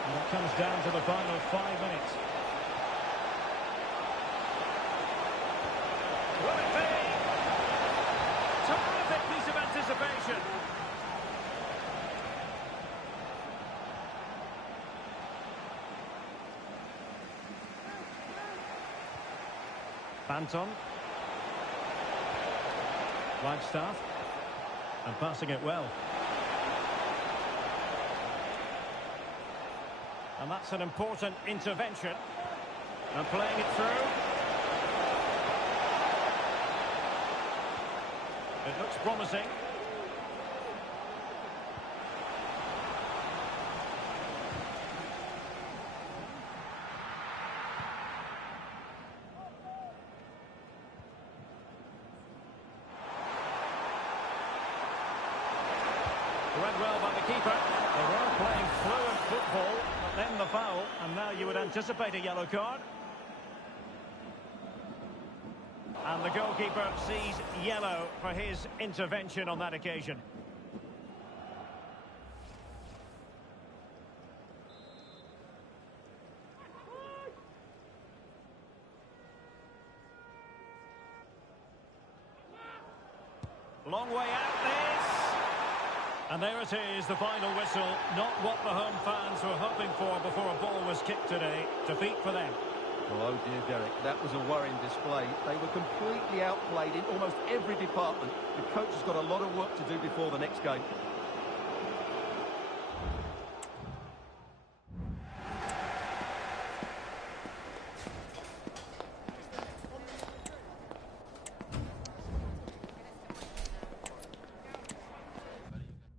And it comes down to the final 5 minutes. Will it be? Terrific piece of anticipation. Banton. Wagstaff. And passing it well. And that's an important intervention. And playing it through. It looks promising. Read well by the keeper. They were playing fluent football, but then the foul, and now you would anticipate a yellow card. And the goalkeeper sees yellow for his intervention on that occasion. Long way out this. And there it is, the final whistle. Not what the home fans were hoping for before a ball was kicked today. Defeat for them. Oh dear, Derek, that was a worrying display. They were completely outplayed in almost every department. The coach has got a lot of work to do before the next game.